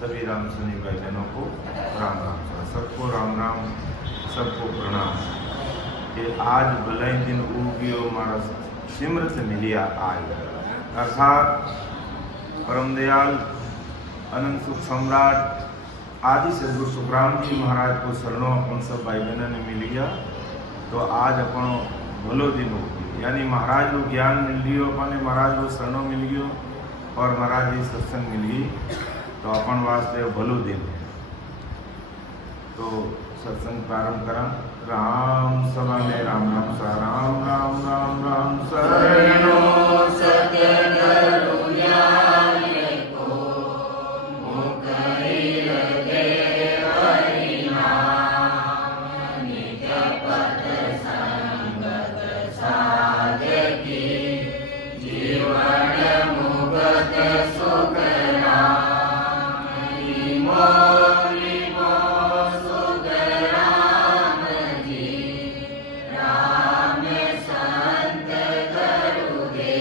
सभी राम सनी भाई बहनों को राम राम। सबको राम राम, सबको प्रणाम। कि आज भले दिन उगियो मारा सिमरत मिलिया आज, अर्थात परम दयाल अनंत सुख सम्राट आदि सदगुरु सुखराम जी महाराज को शरणों अपन सब भाई बहनों ने मिल गया। तो आज अपन भलो दिन हो गया, यानी महाराज को ज्ञान मिल गयो, अपने महाराज को शरणों मिल गयो और महाराज जी सत्संग मिल गई। तो अपन वास्ते भलो दिन है। तो सत्संग प्रारंभ करा। राम समाने राम नाम सा राम राम राम राम शरणो सद्गुरु ज्ञान को मुकैल दे हरि नाम निज पद संगत साधकी जीवन मुक्त सुख राम संत गुरुदेव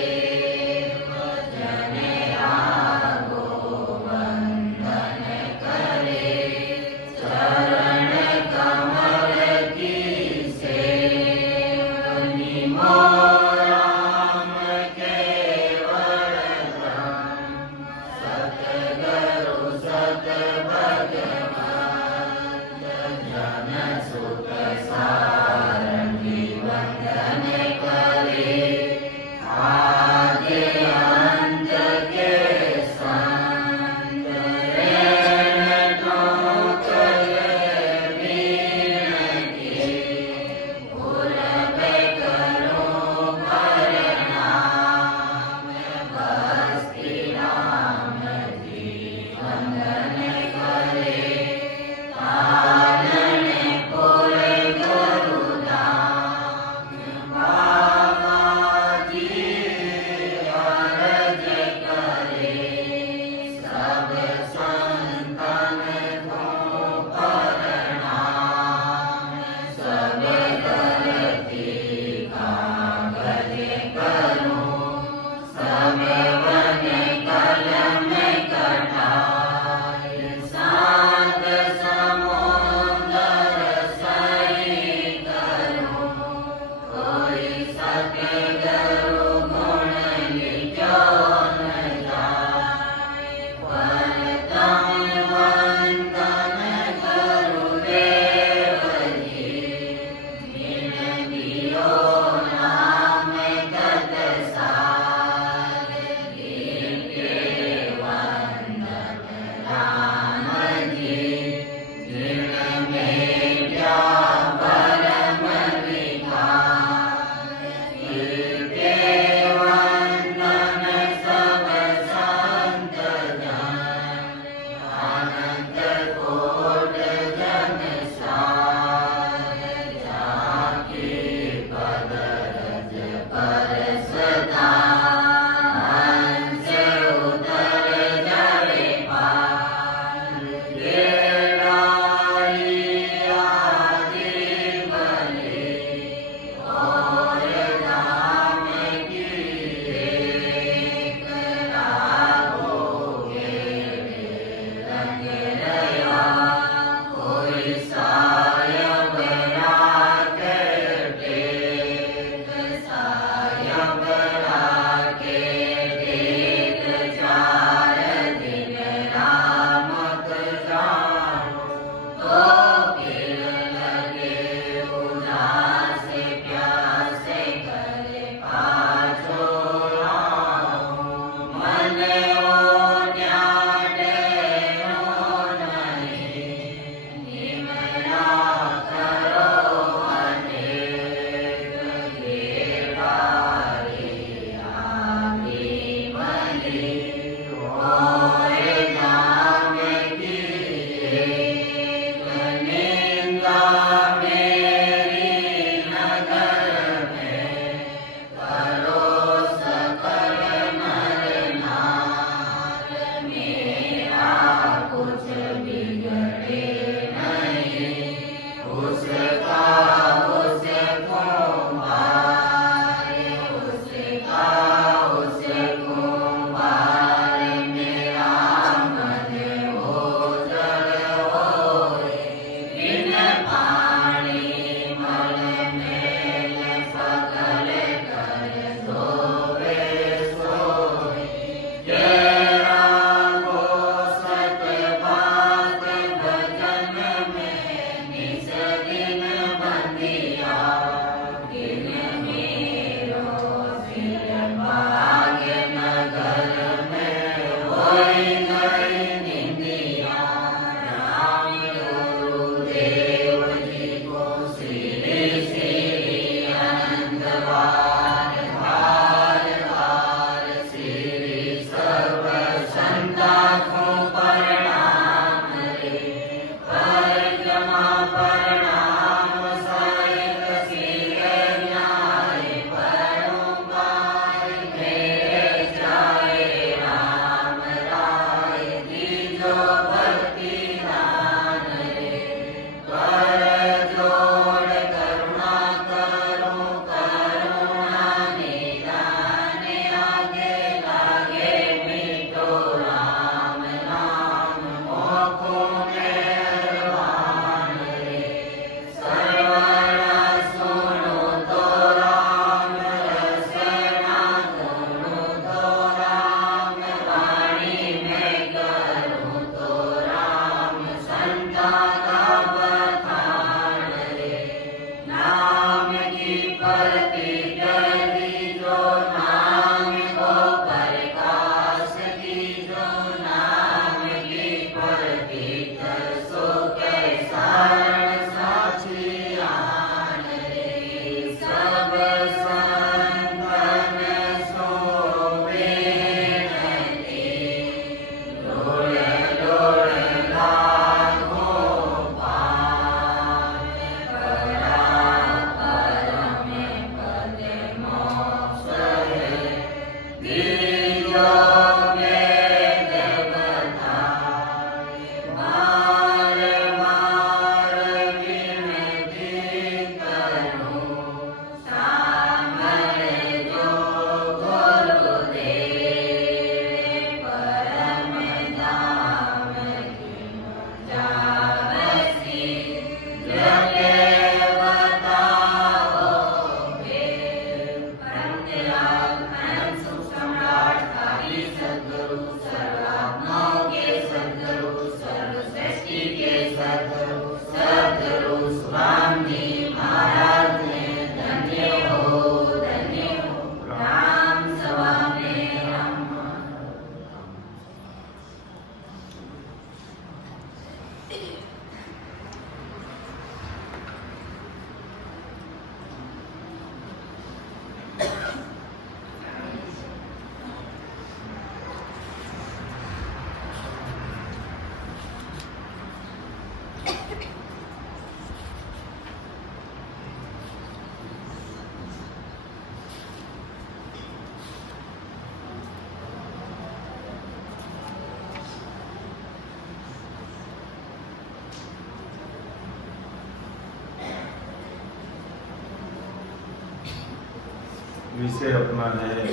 विषय अपना है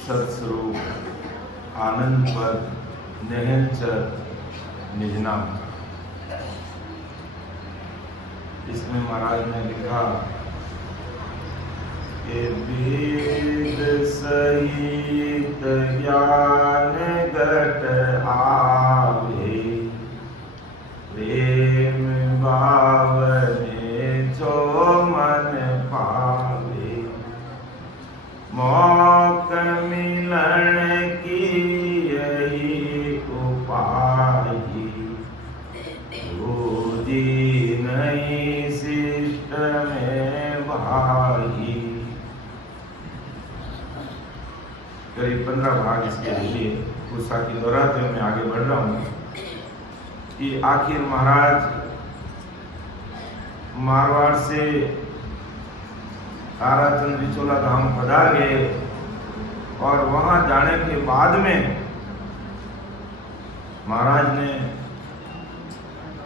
सत्स्वरूप आनंद पद निहंचर निजनाम। इसमें महाराज ने लिखा कि वेद सहित ज्ञान घट आवे, प्रेम भावने जो मन पावे, मौक मिलन की यही उपाय, रोजी नहीं शिष्ट में भाई। करीब 15 भाग इसके लिए गुस्सा की दोहराते मैं आगे बढ़ रहा हूँ कि आखिर महाराज मारवाड़ से ताराचंद विचोला धाम पधार गए और वहां जाने के बाद में महाराज ने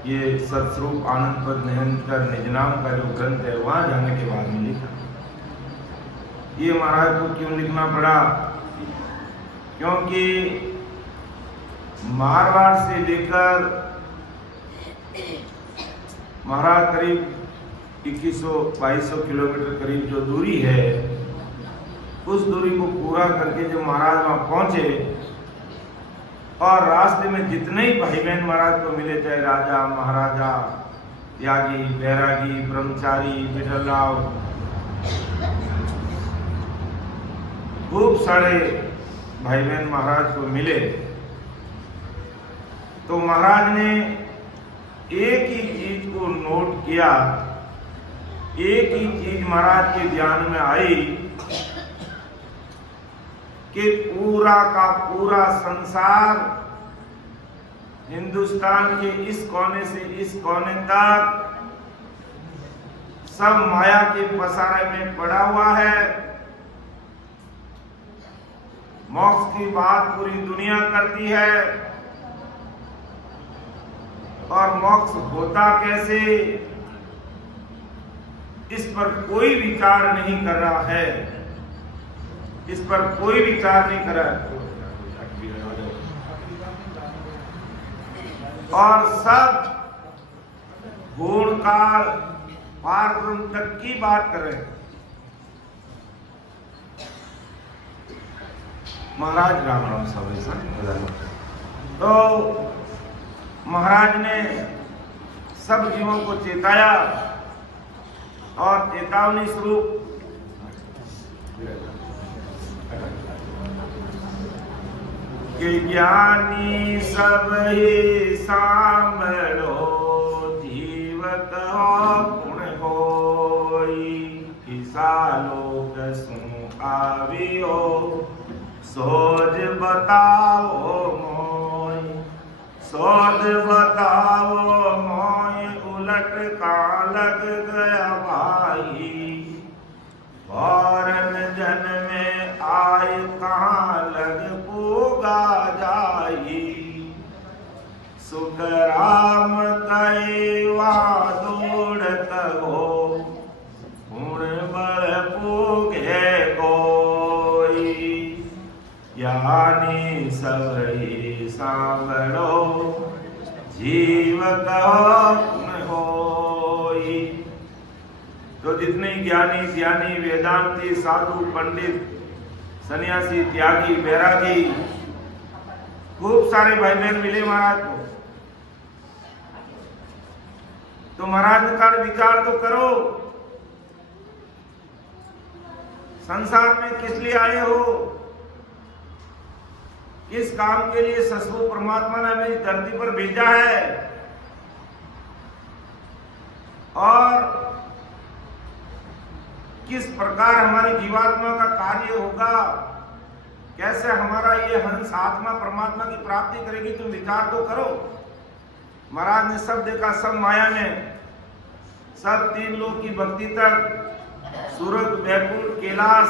ये सत्स्वरूप आनंद पद निहंचर निजनाम का जो ग्रंथ है वहां जाने के बाद में लिखा। ये महाराज को क्यों लिखना पड़ा? क्योंकि मारवाड़ से लेकर महाराज करीब 2100-2200 किलोमीटर करीब जो दूरी है, उस दूरी को पूरा करके जब महाराज वहां पहुंचे और रास्ते में जितने ही भाई बहन महाराज को मिले, चाहे राजा महाराजा त्यागी बैरागी ब्रह्मचारी बिडलराव, खूब सारे भाई बहन महाराज को मिले, तो महाराज ने एक ही चीज को नोट किया, एक ही चीज महाराज के ध्यान में आई कि पूरा का पूरा संसार हिंदुस्तान के इस कोने से इस कोने तक सब माया के पसारे में पड़ा हुआ है। मोक्ष की बात पूरी दुनिया करती है और मोक्ष होता कैसे, इस पर कोई विचार नहीं कर रहा है, इस पर कोई विचार नहीं कर रहा है। और सब गुण काल पार ब्रह्म तक की बात कर रहे हैं। महाराज राम राम सब तो महाराज ने सब जीवों को चेताया और चेतावनी स्वरूप कि ज्ञानी सब ही सांभळो जीवत गुण होई किसा लोग सु आवियो सोज बताओ मोय सोज बताओ मोय उलट का लग गया भाई फौरन जन में आय कहाँ लग पूगा जाई सुख राम कैवा दौड़त हो गुण बल पूगे कोई ज्ञानी सब ही सांभळो जीव गुण होई। तो जितने ज्ञानी ज्ञानी वेदांती साधु पंडित सन्यासी त्यागी बैरागी खूब सारे भाई बहन मिले महाराज को, तो महाराज का विचार तो करो संसार में किस लिए आए हो, किस काम के लिए ससुर परमात्मा ने हमें इस धरती पर भेजा है और किस प्रकार हमारी जीवात्मा का कार्य होगा, कैसे हमारा ये हंस आत्मा परमात्मा की प्राप्ति करेगी, तुम विचार तो करो। महाराज ने सब देखा, सब माया में, सब तीन लोक की भक्ति तक सूरज वैकुंठ कैलाश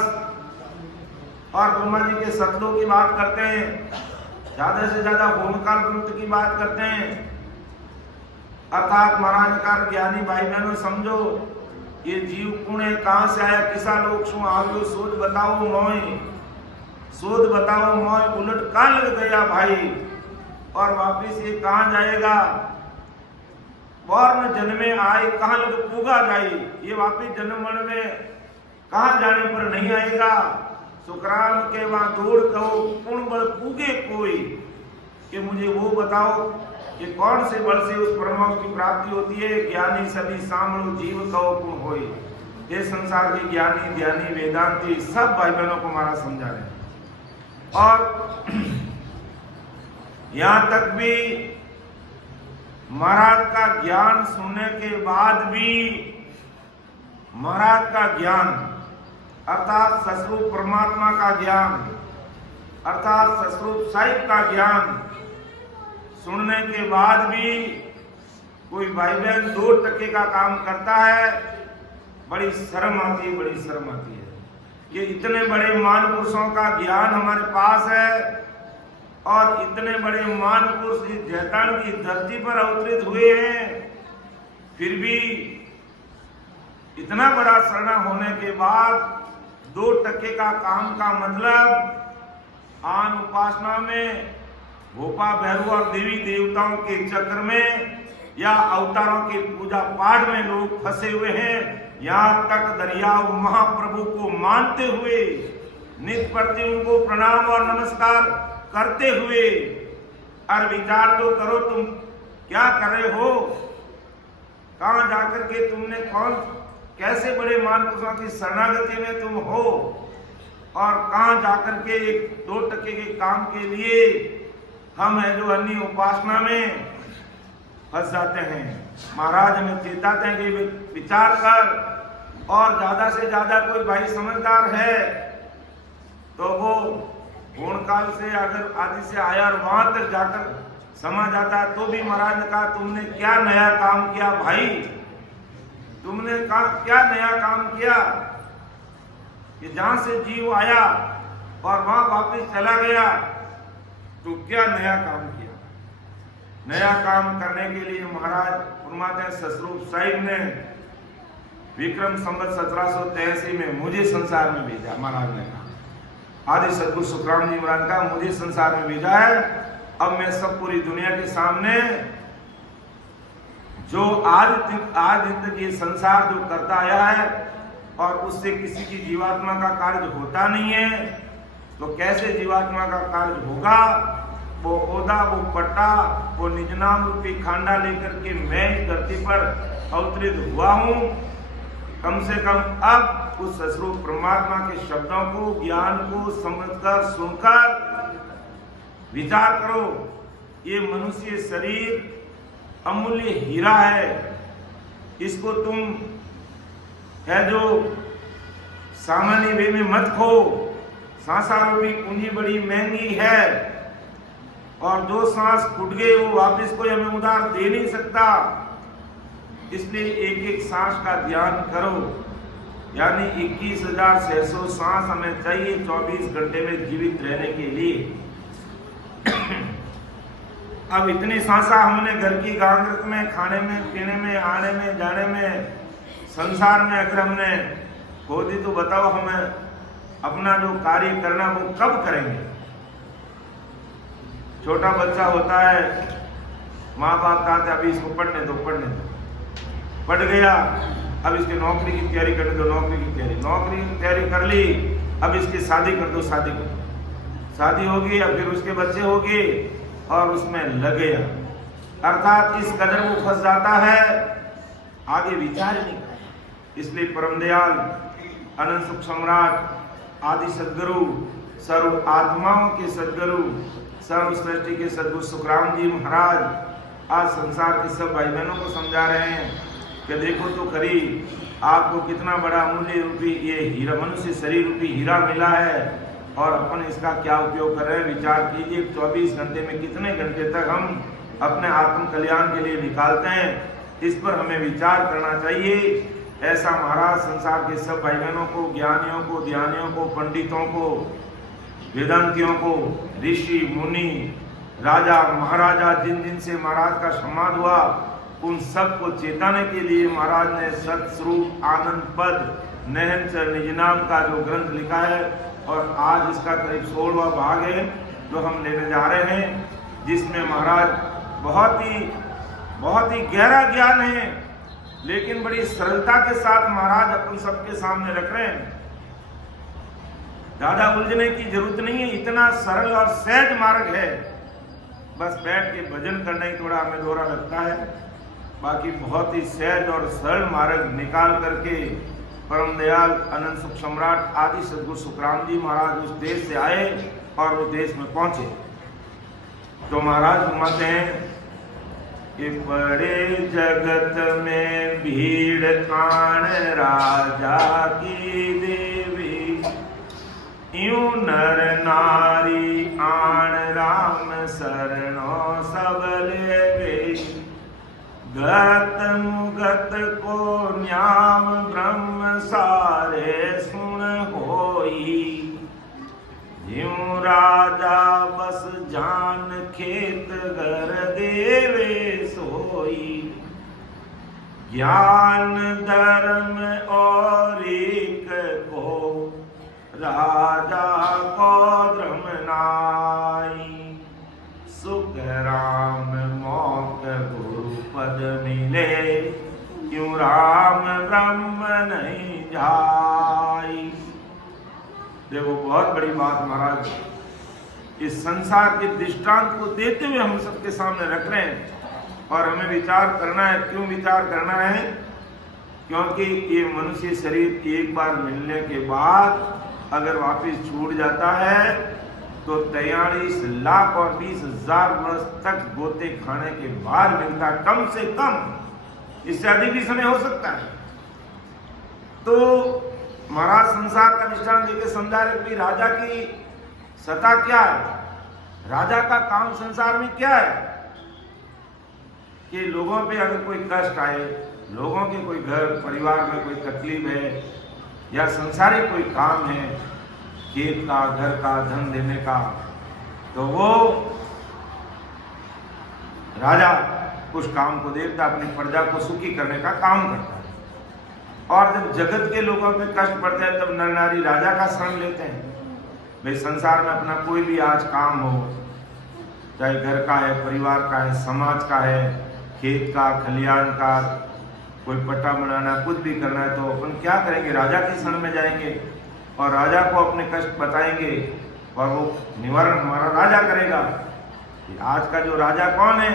और ब्रह्मा जी के सतलोक की बात करते हैं, ज्यादा से ज्यादा ओमकार ब्रह्म की बात करते हैं। अर्थात महाराज का ज्ञानी भाई बहनों समझो, ये जीव कौन है, कहां से आया, किसा लोग सु आव्यो सोच बताओ मोय सोच बताओ मोय उलट का लग गया भाई, और वापिस ये कहां जाएगा, वर्ण जन्मे आए कहां लग पूगा जाए, ये वापिस जन्म मरण में कहां जाने पर नहीं आएगा। सुखराम के वहां दौड़ कहो कौन बल पूगे कोई, कि मुझे वो बताओ कि कौन से बल से उस परमात्मा की प्राप्ति होती है। ज्ञानी सभी सांभळो जीव कहो गुण होई। ये संसार के ज्ञानी ज्ञानी वेदांती सब भाई बहनों को हमारा समझा रहे हैं। और यहां तक भी महाराज का ज्ञान सुनने के बाद भी महाराज का ज्ञान अर्थात सस्वरूप परमात्मा का ज्ञान अर्थात सस्वरूप साहिब का ज्ञान सुनने के बाद भी कोई भाई बहन 2% का काम करता है, बड़ी शर्म आती है, बड़ी शर्म आती है। ये इतने बड़े महान पुरुषों का ज्ञान हमारे पास है और इतने बड़े महान पुरुष इस जैतान की धरती पर अवतरित हुए हैं, फिर भी इतना बड़ा शरणा होने के बाद 2% का काम का मतलब आन उपासना में भोपा भैरव और देवी देवताओं के चक्र में या अवतारों के पूजा पाठ में लोग फंसे हुए हैं। यहाँ तक दरियाव महाप्रभु को मानते हुए नित्य प्रति उनको प्रणाम और नमस्कार करते हुए, और विचार तो करो तुम क्या कर रहे हो, कहां जाकर के तुमने कैसे बड़े महान पुरुषों की शरणागति में तुम हो, और कहां जाकर के 2% के काम के लिए हम है जो अन्य उपासना में फंस जाते हैं। महाराज हमें चेताते हैं कि विचार कर, और ज्यादा से ज्यादा कोई भाई समझदार है तो वो पूर्ण काल से अगर आदि से आया और वहां तक जाकर समझ जाता है, तो भी महाराज ने कहा तुमने क्या नया काम किया भाई, तुमने क्या नया काम किया कि जहां से जीव आया और वहां वापस चला गया, तो क्या नया काम किया। नया काम करने के लिए महाराज परमात्मा सस्वरूप साहिब ने विक्रम संवत 1783 में मुझे संसार में भेजा। महाराज ने कहा, आदि सदगुरु सुखराम जी महाराज का मुझे संसार में भेजा है। अब मैं सब पूरी दुनिया के सामने जो आज दिन तक ये संसार जो करता आया है और उससे किसी की जीवात्मा का कार्य होता नहीं है, तो कैसे जीवात्मा का कार्य होगा। वो ओदा, वो पट्टा, वो निज नाम रूपी खांडा लेकर के मैं इस धरती पर अवतरित हुआ हूँ। कम से कम अब उस सस्वरूप परमात्मा के शब्दों को, ज्ञान को समझकर, सुनकर विचार करो। ये मनुष्य शरीर अमूल्य हीरा है, इसको तुम है जो सामान्य वे में मत खो। सांसारूपी पूंजी बड़ी महंगी है और जो सांस फूट गए वो वापस कोई हमें उधार दे नहीं सकता। इसलिए एक एक सांस का ध्यान करो। यानी 21,600 सांस हमें चाहिए 24 घंटे में जीवित रहने के लिए। अब इतनी सांसा हमने घर की गांगरत में, खाने में, पीने में, आने में, जाने में, संसार में अगर हमने खो दी तो बताओ हमें अपना जो कार्य करना वो कब करेंगे। छोटा बच्चा होता है, माँ बाप कहते अभी इसको पढ़ने दो, पढ़ गया, अब इसके नौकरी की तैयारी करने दो, नौकरी की तैयारी कर ली, अब इसकी शादी कर दो, शादी होगी, अब फिर उसके बच्चे होंगे और उसमें लगे। अर्थात इस कदर वो फंस जाता है, आगे विचार नहीं। इसलिए परम दयाल अनंत सुख सम्राट आदि सदगुरु, सर्व आत्माओं के सदगुरु, सर्व सृष्टि के सदगुरु सुखराम जी महाराज आज संसार के सब भाई बहनों को समझा रहे हैं कि देखो तो खरी, आपको कितना बड़ा अमूल्य रूपी ये हीरा, मनुष्य शरीर रूपी हीरा मिला है और अपन इसका क्या उपयोग कर रहे हैं। विचार कीजिए, 24 घंटे में कितने घंटे तक हम अपने आत्म कल्याण के लिए निकालते हैं, इस पर हमें विचार करना चाहिए। ऐसा महाराज संसार के सब भाई बहनों को, ज्ञानियों को, ध्यानियों को, पंडितों को, वेदांतियों को, ऋषि मुनि, राजा महाराजा, जिन जिन से महाराज का सम्मान हुआ, उन सब को चेताने के लिए महाराज ने सतस्वरूप आनंद पद नहन निज नाम का जो ग्रंथ लिखा है और आज इसका करीब 16वां भाग है जो हम लेने जा रहे हैं, जिसमें महाराज बहुत ही गहरा ज्ञान है, लेकिन बड़ी सरलता के साथ महाराज अपन सबके सामने रख रहे हैं। ज्यादा उलझने की जरूरत नहीं है, इतना सरल और सहज मार्ग है। बस बैठ के भजन करना ही थोड़ा हमें दोहरा लगता है, बाकी बहुत ही सहज और सरल मार्ग निकाल करके परम दयाल अनंत सुख सम्राट आदि सदगुरु सुखराम जी महाराज उस देश से आए और उस देश में पहुंचे। तो महाराज घुमाते हैं कि बड़े जगत में भीड़ आन राजा की देवी, यूं नर नारी आन राम शरणों सब लेवे, गत मुगत को न्याम ब्रह्म सारे सुन होई, यूं राजा बस जान खेत घर देवे सोई, ज्ञान धर्म और एक को राजा को धर्म नाई, सुख राम मोक्ष गुरु पद मिले, क्यों राम ब्रह्म नहीं जाई। देखो बहुत बड़ी बात महाराज इस संसार के दृष्टांत को देते हुए हम सबके सामने रख रहे हैं और हमें विचार करना है। क्यों विचार करना है? क्योंकि ये मनुष्य शरीर एक बार मिलने के बाद अगर वापस छूट जाता है तो 43 लाख और 20,000 वर्ष तक गोते खाने के बाद मिलता, कम से कम, इससे अधिक भी समय हो सकता है। तो महाराज संसार का दृष्टांत देके समझा रहे कि राजा की सत्ता क्या है, राजा का काम संसार में क्या है कि लोगों पे अगर कोई कष्ट आए, लोगों के कोई घर परिवार में कोई तकलीफ है या संसारिक कोई काम है, खेत का, घर का, धन देने का, तो वो राजा उस काम को देखता, अपनी प्रजा को सुखी करने का काम करता है। और जब जगत के लोगों पे कष्ट पड़ता है तब नर नारी राजा का शरण लेते हैं। भाई संसार में अपना कोई भी आज काम हो, चाहे घर का है, परिवार का है, समाज का है, खेत का, खलियान का, कोई पट्टा बनाना, कुछ भी करना है तो अपन क्या करेंगे? राजा के शरण में जाएंगे और राजा को अपने कष्ट बताएंगे और वो निवारण हमारा राजा करेगा। आज का जो राजा कौन है?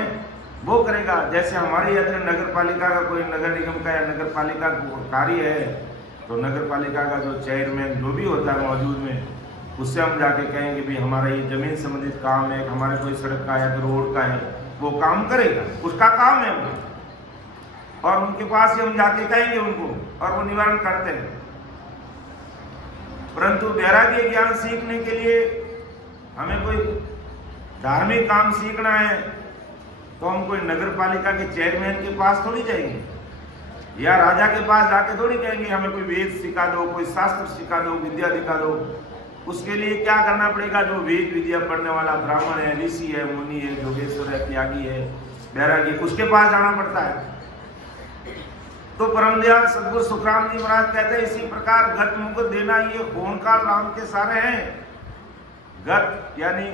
वो करेगा। जैसे हमारे यत्र नगर पालिका का कोई नगर निगम का या नगर पालिका कार्य है तो नगर पालिका का जो चेयरमैन जो भी होता है मौजूद में, उससे हम जाके कहेंगे भी हमारा ये जमीन संबंधित काम है, हमारे कोई सड़क का या तो रोड का है, वो काम करेगा, उसका काम है वो, और उनके पास ही हम जाके कहेंगे उनको और वो निवारण करते हैं। परंतु वैराग्य ज्ञान सीखने के लिए हमें कोई धार्मिक काम सीखना है तो हम कोई नगर पालिका के चेयरमैन के पास थोड़ी जाएंगे या राजा के पास जाके थोड़ी कहेंगे हमें कोई वेद सिखा दो, कोई शास्त्र सिखा दो, विद्या दिखा दो। उसके लिए क्या करना पड़ेगा? जो वेद विद्या पढ़ने वाला ब्राह्मण है, ऋषि है, मुनि है, योगेश्वर है, त्यागी है, बैरागी, उसके पास जाना पड़ता है। तो परम दयाल सदगुरु सुखराम जी महाराज कहते हैं इसी प्रकार गत मुकुट देना ये होनकाल राम के सारे हैं। गत यानी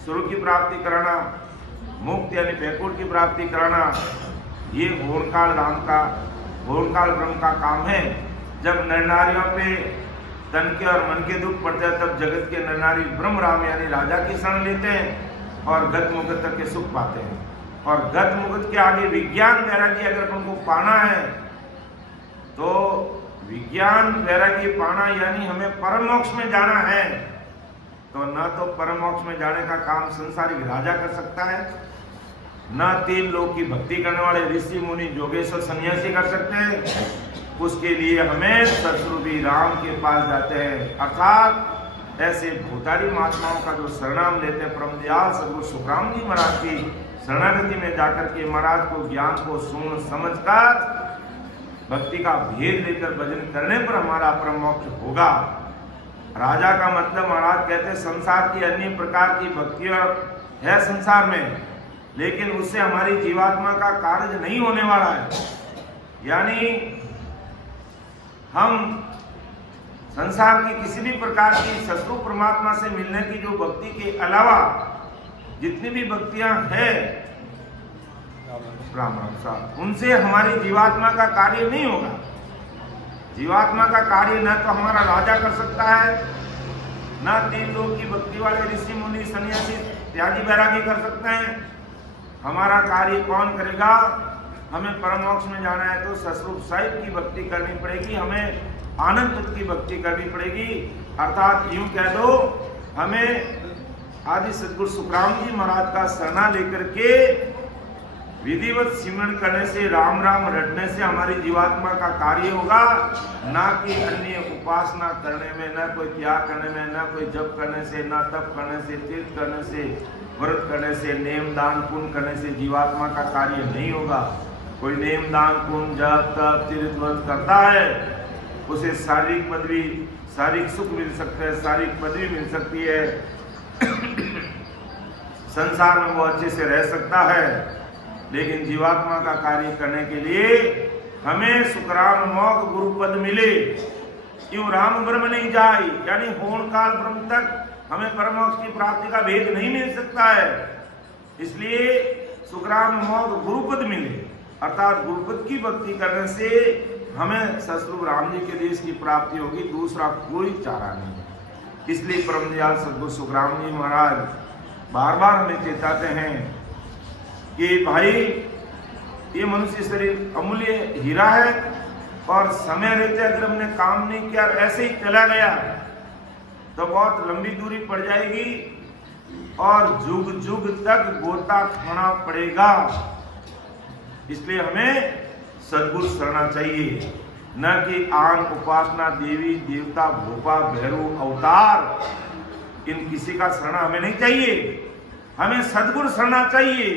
सुर की प्राप्ति कराना, मुक्त यानी बैकुंठ की प्राप्ति कराना, ये होनकाल राम का, होनकाल ब्रह्म का काम है। जब नर नारियों पे तन के और मन के दुख पड़ते हैं तब जगत के नर नारी ब्रह्म राम यानी राजा की शरण लेते हैं और गत मुकुट तक के सुख पाते हैं। और गत मुकुट के आगे विज्ञान वैराग्य अगर उनको पाना है तो विज्ञान वैराग्य पाना यानी हमें परम मोक्ष में जाना है। तो न तो परम मोक्ष में जाने का काम संसारिक राजा कर सकता है, न 3 लोग की भक्ति करने वाले ऋषि मुनि योगेश्वर सन्यासी कर सकते हैं। उसके लिए हमें सतस्वरूपी राम के पास जाते हैं, अर्थात ऐसे भूतारी महात्माओं का जो शरणाम लेते हैं, परम दयाल सदगुरु सुखराम जी महाराज की शरणागति में जाकर के महाराज को ज्ञान को सुन समझकर भक्ति का भेद लेकर भजन करने पर हमारा परम मोक्ष होगा। राजा का मतलब महाराज कहते हैं संसार की अन्य प्रकार की भक्तियां है संसार में, लेकिन उससे हमारी जीवात्मा का कार्य नहीं होने वाला है। यानी हम संसार की किसी भी प्रकार की सतगुरु परमात्मा से मिलने की जो भक्ति के अलावा जितनी भी भक्तियां हैं राम राम साहब, उनसे हमारी जीवात्मा का कार्य नहीं होगा। जीवात्मा का कार्य न तो हमारा राजा कर सकता है, न 3 लोग की भक्ति वाले ऋषि मुनि सन्यासी त्यागी बैरागी कर सकते हैं। हमारा कार्य कौन करेगा? हमें परम मोक्ष में जाना है तो सतस्वरूप साहिब की भक्ति करनी पड़ेगी, हमें आनंद की भक्ति करनी पड़ेगी। अर्थात यूं कह दो, हमें आदि सदगुरु सुखराम जी महाराज का शरणा लेकर के विधिवत सिमरण करने से, राम राम रटने से हमारी जीवात्मा का कार्य होगा, ना कि अन्य उपासना करने में, न कोई त्याग करने में, न कोई जप करने से, न तप करने से, तीर्थ करने से, व्रत करने से, नेम दान पुण्य करने से जीवात्मा का कार्य नहीं होगा। कोई नेम दान पुण्य जप तप तीर्थ व्रत करता है उसे शारीरिक पदवी, शारीरिक सुख मिल सकता है, शारीरिक पदवी मिल सकती है, संसार में वो अच्छे से रह सकता है। लेकिन जीवात्मा का कार्य करने के लिए हमें सुखराम मोक्ष गुरु पद मिले, क्यों राम ब्रह्म नहीं जाए, यानी होनकाल ब्रह्म तक हमें परमोक्ष की प्राप्ति का भेद नहीं मिल सकता है। इसलिए सुखराम मोक्ष गुरुपद मिले, अर्थात गुरुपद की भक्ति करने से हमें सतस्वरूप राम जी के देश की प्राप्ति होगी, दूसरा कोई चारा नहीं। इसलिए परम दयाल सदगुरु सुखराम जी महाराज बार बार हमें चेताते हैं कि भाई ये मनुष्य शरीर अमूल्य हीरा है और समय रहते अगर हमने काम नहीं किया, ऐसे ही चला गया तो बहुत लंबी दूरी पड़ जाएगी और जुग जुग तक गोता खाना पड़ेगा। इसलिए हमें सद्गुरु शरणा चाहिए, न कि आन उपासना देवी देवता भोपा भैरव अवतार, इन किसी का शरणा हमें नहीं चाहिए। हमें सद्गुरु शरणा चाहिए,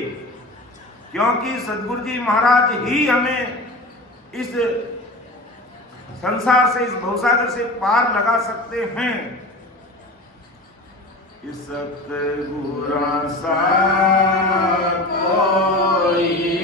क्योंकि सद्गुरु जी महाराज ही हमें इस संसार से, इस भवसागर से पार लगा सकते हैं। इस सतगुरा सा कोई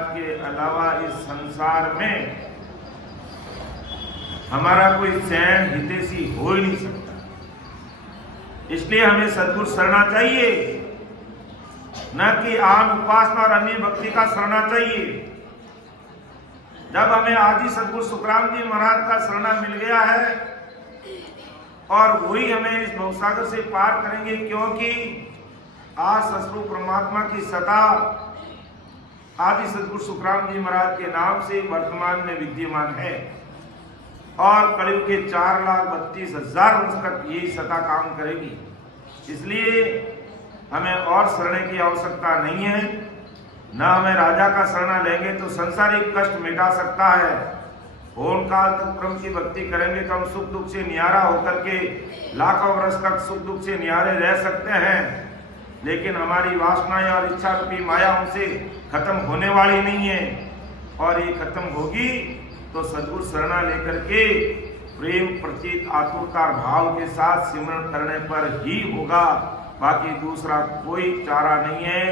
महाराज के अलावा इस संसार में हमारा कोई चैन हितैषी हो ही नहीं सकता। इसलिए हमें सद्गुरु शरणा चाहिए, न कि आम उपासना और अन्य भक्ति का शरणा चाहिए। जब हमें आदि सद्गुरु सुखराम जी महाराज का शरणा मिल गया है और वही हमें इस भवसागर से पार करेंगे, क्योंकि आज सद्गुरु परमात्मा की सदा आदि सद्गुरु सुखराम जी महाराज के नाम से वर्तमान में विद्यमान है और कलयुग के 4,32,000 वर्ष तक यही सदा काम करेगी। इसलिए हमें और शरण की आवश्यकता नहीं है। न हमें राजा का शरण लेंगे तो संसारिक कष्ट मिटा सकता है। होम काल तक ब्रह्म की भक्ति करेंगे तो हम सुख दुख से नियारा होकर के लाखों वर्ष तक सुख दुख से नियारे रह सकते हैं। लेकिन हमारी वासनाएं और इच्छा रूपी माया उनसे खत्म होने वाली नहीं है, और ये खत्म होगी तो सद्गुरु शरणा लेकर के प्रेम प्रतीत आतुरता भाव के साथ सिमरन करने पर ही होगा। बाकी दूसरा कोई चारा नहीं है,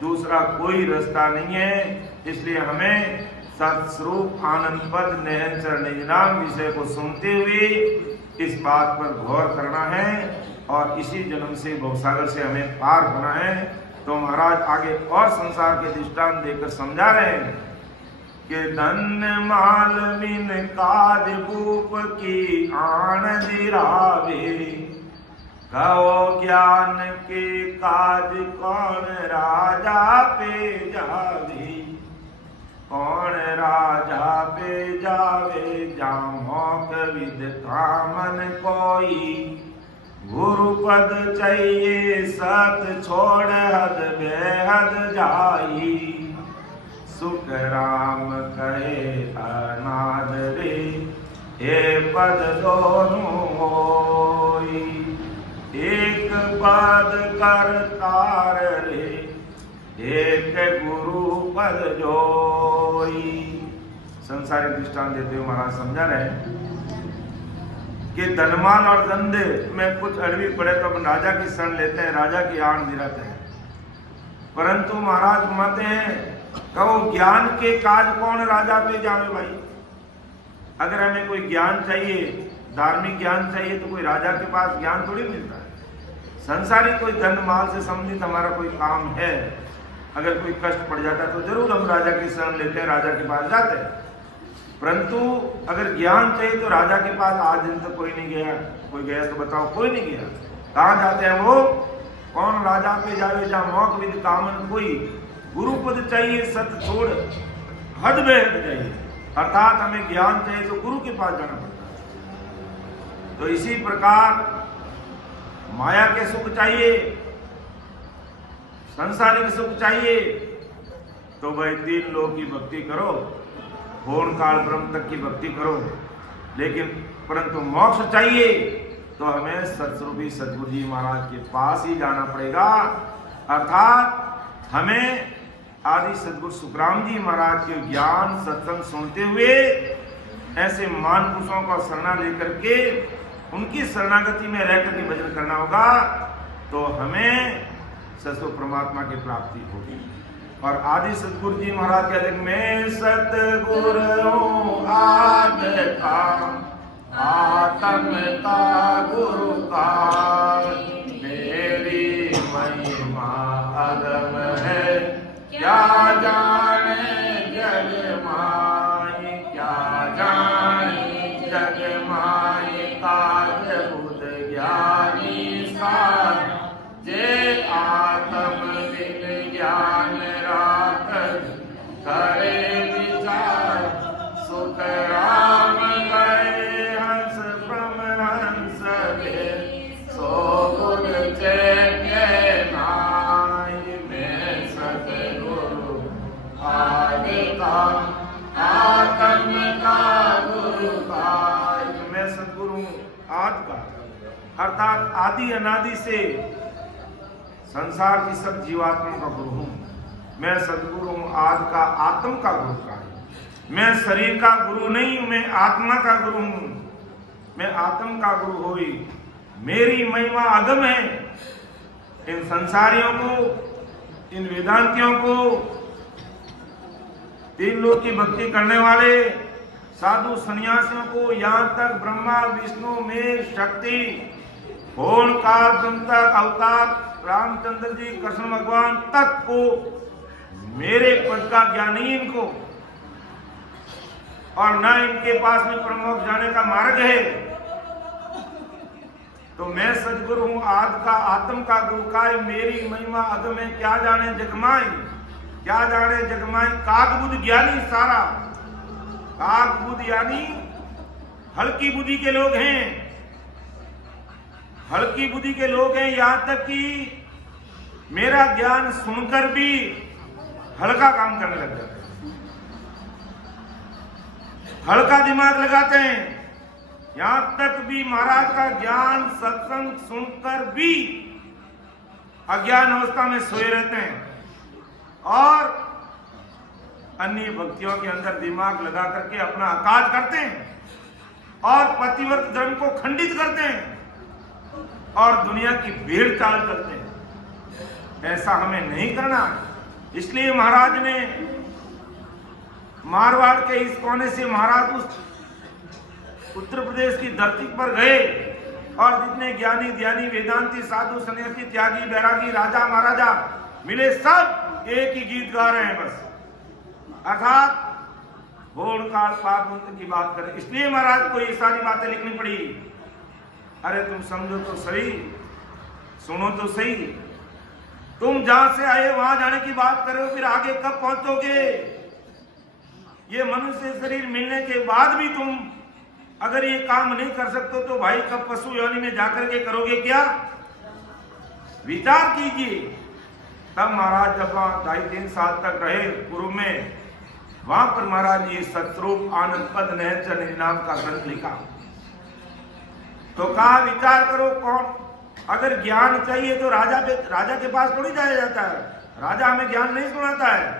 दूसरा कोई रास्ता नहीं है। इसलिए हमें सत्स्वरूप आनंद पद नयन चरण नाम विषय को सुनते हुए इस बात पर गौर करना है और इसी जन्म से भवसागर से हमें पार होना है। तो महाराज आगे और संसार के दृष्टांत देकर समझा रहे हैं कि धन्य माल बिन काज भूप की आन दिरावे, कहो ज्ञान के काज कौन राजा पे जावे, कौन राजा पे जावे, जामोक विद कामन कोई, गुरु पद चाहिए सत छोड़ हद बेहद जाई, सुख राम कहे अनाद रे, हे पद दोनों होई, एक पद कर तार रे, एक गुरु पद जोई। संसारिक दृष्टांत देते हुए महाराज समझा रहे हैं कि धनमान और धंधे में कुछ अड़वी पड़े तो अपन राजा की शरण लेते हैं, राजा की आड़ दिलाते हैं। परंतु महाराज घुमाते हैं, कहो ज्ञान के काज कौन राजा पे जावे भाई। अगर हमें कोई ज्ञान चाहिए, धार्मिक ज्ञान चाहिए, तो कोई राजा के पास ज्ञान थोड़ी मिलता है। संसारिक कोई धन माल से संबंधित हमारा कोई काम है, अगर कोई कष्ट पड़ जाता है तो जरूर हम राजा की शरण लेते हैं, राजा के पास जाते हैं। परंतु अगर ज्ञान चाहिए तो राजा के पास आज दिन तक कोई नहीं गया। कोई गया तो बताओ, कोई नहीं गया। कहाँ जाते हैं वो? कौन राजा पे जावे जहाँ मौक विद कामन कोई, गुरु पद चाहिए सत छोड़ हद बेहद चाहिए। अर्थात हमें ज्ञान चाहिए तो गुरु के पास जाना पड़ता है। तो इसी प्रकार माया के सुख चाहिए, संसारिक सुख चाहिए, तो भाई 3 लोक की भक्ति करो, पूर्ण काल ब्रह्म तक की भक्ति करो। लेकिन परंतु मोक्ष चाहिए तो हमें सत्स्वरूपी सद्गुरु जी महाराज के पास ही जाना पड़ेगा। अर्थात हमें आदि सद्गुरु सुखराम जी महाराज के ज्ञान सत्संग सुनते हुए ऐसे महापुरुषों का शरणा लेकर के उनकी शरणागति में रह करके भजन करना होगा, तो हमें सत्स्वरूप परमात्मा की प्राप्ति होगी। और आदि सद्गुरु जी महाराज कहते हैं, मैं सतगुरु आद का आत्म का गुरु का, मेरी महिमा अगम है, क्या जाने जग माई, क्या जाने जग माई, काज बुध ज्ञानी सार, जे आत्म बिन ज्ञान राख करे विचार, सुख राम गए हंस परमहंस के, सो गुण चैन्य नाई, मैं सतगुरु आदि का आत्म का गुरु का। मैं सतगुरु आदि का अर्थात आदि अनादि से संसार की सब जीवात्माओं का गुरु हूँ। मैं सद्गुरु हूँ, आदि का आत्म का गुरु का। मैं शरीर का गुरु नहीं हूँ, मैं आत्मा का गुरु हूँ। मैं आत्म का गुरु होई, मेरी महिमा अगम है। इन संसारियों को, इन वेदांतियों को तीन लोग की भक्ति करने वाले साधु सन्यासियों को यहाँ तक ब्रह्मा विष्णु में शक्ति होण काल ब्रह्म तक अवतार रामचंद्र जी कृष्ण भगवान तक को मेरे पद का ज्ञान नहीं इनको, और न इनके पास में प्रमोक्ष जाने का मार्ग है। तो मैं सदगुरु हूं आदि का आत्म का गुरु का, मेरी महिमा अग में क्या जाने जगमाई, क्या जाने जगमाई। काग बुद्ध ज्ञानी सारा, काग बुद्ध यानी हल्की बुद्धि के लोग हैं, हल्की बुद्धि के लोग हैं। यहां तक कि मेरा ज्ञान सुनकर भी हल्का काम करने लग जाते हैं, हल्का दिमाग लगाते हैं। यहां तक भी महाराज का ज्ञान सत्संग सुनकर भी अज्ञान अवस्था में सोए रहते हैं और अन्य भक्तियों के अंदर दिमाग लगा करके अपना आकाश करते हैं और पतिव्रत धर्म को खंडित करते हैं और दुनिया की भीड़ चाल करते हैं। ऐसा हमें नहीं करना। इसलिए महाराज ने मारवाड़ के इस कोने से महाराज उस उत्तर प्रदेश की धरती पर गए और जितने ज्ञानी ध्यानी वेदांती साधु सन्यासी त्यागी बैरागी राजा महाराजा मिले, सब एक ही गीत गा रहे हैं बस, अर्थात होण काल पार मंत्र की बात करें। इसलिए महाराज को ये सारी बातें लिखनी पड़ी। अरे तुम समझो तो सही, सुनो तो सही, तुम जहां से आए वहां जाने की बात करो, फिर आगे कब पहुंचोगे? ये मनुष्य शरीर मिलने के बाद भी तुम अगर ये काम नहीं कर सकते तो भाई कब पशु योनि में जाकर के करोगे क्या? विचार कीजिए। तब महाराज जब वहां 2.5-3 साल तक रहे पूर्व में, वहां पर महाराज ये सतरूप आनंद पद नहचर नाम का ग्रंथ लिखा। तो कहा विचार करो, कौन अगर ज्ञान चाहिए तो राजा के पास थोड़ी जाया जाता है, राजा हमें ज्ञान नहीं सुनाता है।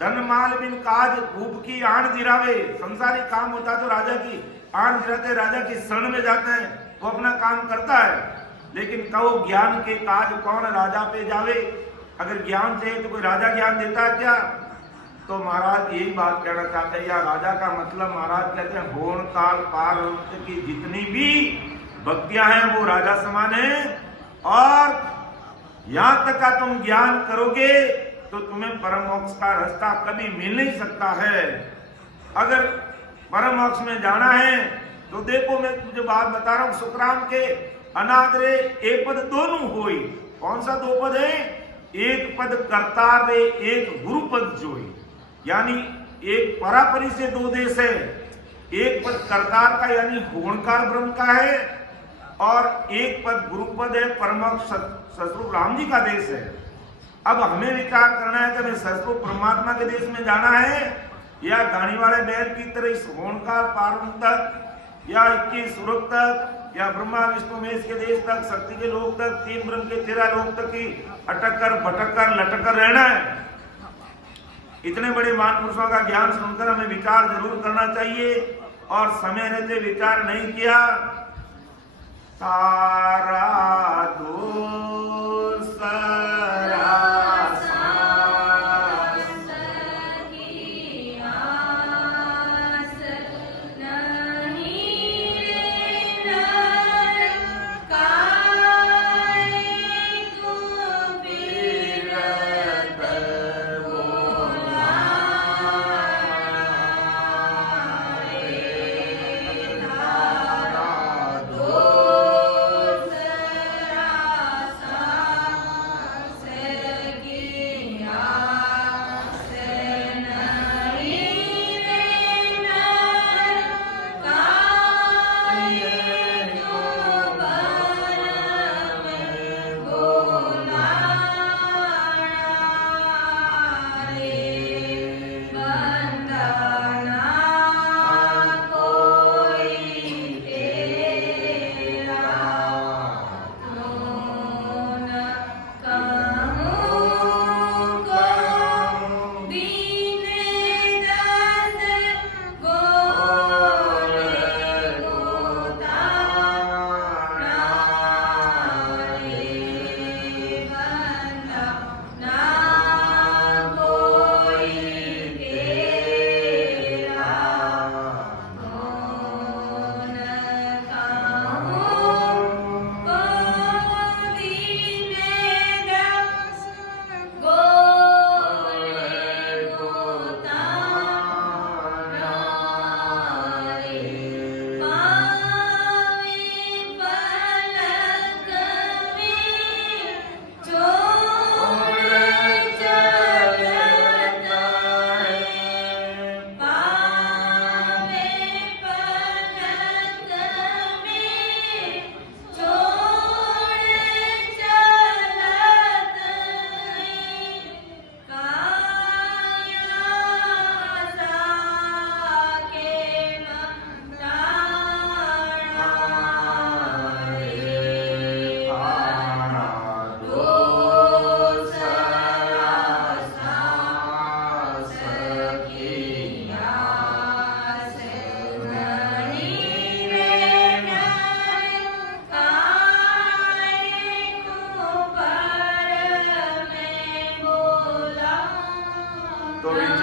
धन माल बिन काज भूप की आण दिरावे, संसारी काम होता तो राजा की आण दिराते, राजा की शरण में जाते हैं, वो अपना काम करता है। लेकिन कहो ज्ञान के काज कौन राजा पे जावे? अगर ज्ञान चाहिए तो कोई राजा ज्ञान देता है क्या? तो महाराज यही बात कहना चाहते हैं, या राजा का मतलब महाराज कहते हैं होण काल पार की जितनी भी भक्तियां हैं वो राजा समान है। और यहां तक का तुम ज्ञान करोगे तो तुम्हें परम मोक्ष का रास्ता कभी मिल नहीं सकता है। अगर परम मोक्ष में जाना है तो देखो, मैं तुझे बात बता रहा हूं, सुखराम के अनादरे एक पद दोनों होई। कौन सा दो पद है? एक पद करतार रे एक गुरु पद जोई, यानी एक परापरी से दो देश है। एक पद करतार का यानी होणकार ब्रह्म का है और एक पद गुरु पद है, परमोक्ष सतरूप राम जी का देश है। अब हमें विचार करना है कि हमें सतरूप परमात्मा के देश में जाना है या गाड़ी वाले बैल की तरह इस होणकार पारम तक या 21 सुरग तक या ब्रह्मा विष्णु महेश के देश तक, शक्ति के लोक तक, 3 ब्रह्म के 13 लोक तक ही अटक कर भटक कर लटक कर रहना है। इतने बड़े महापुरुषों का ज्ञान सुनकर हमें विचार जरूर करना चाहिए और समय रहते विचार नहीं किया तारा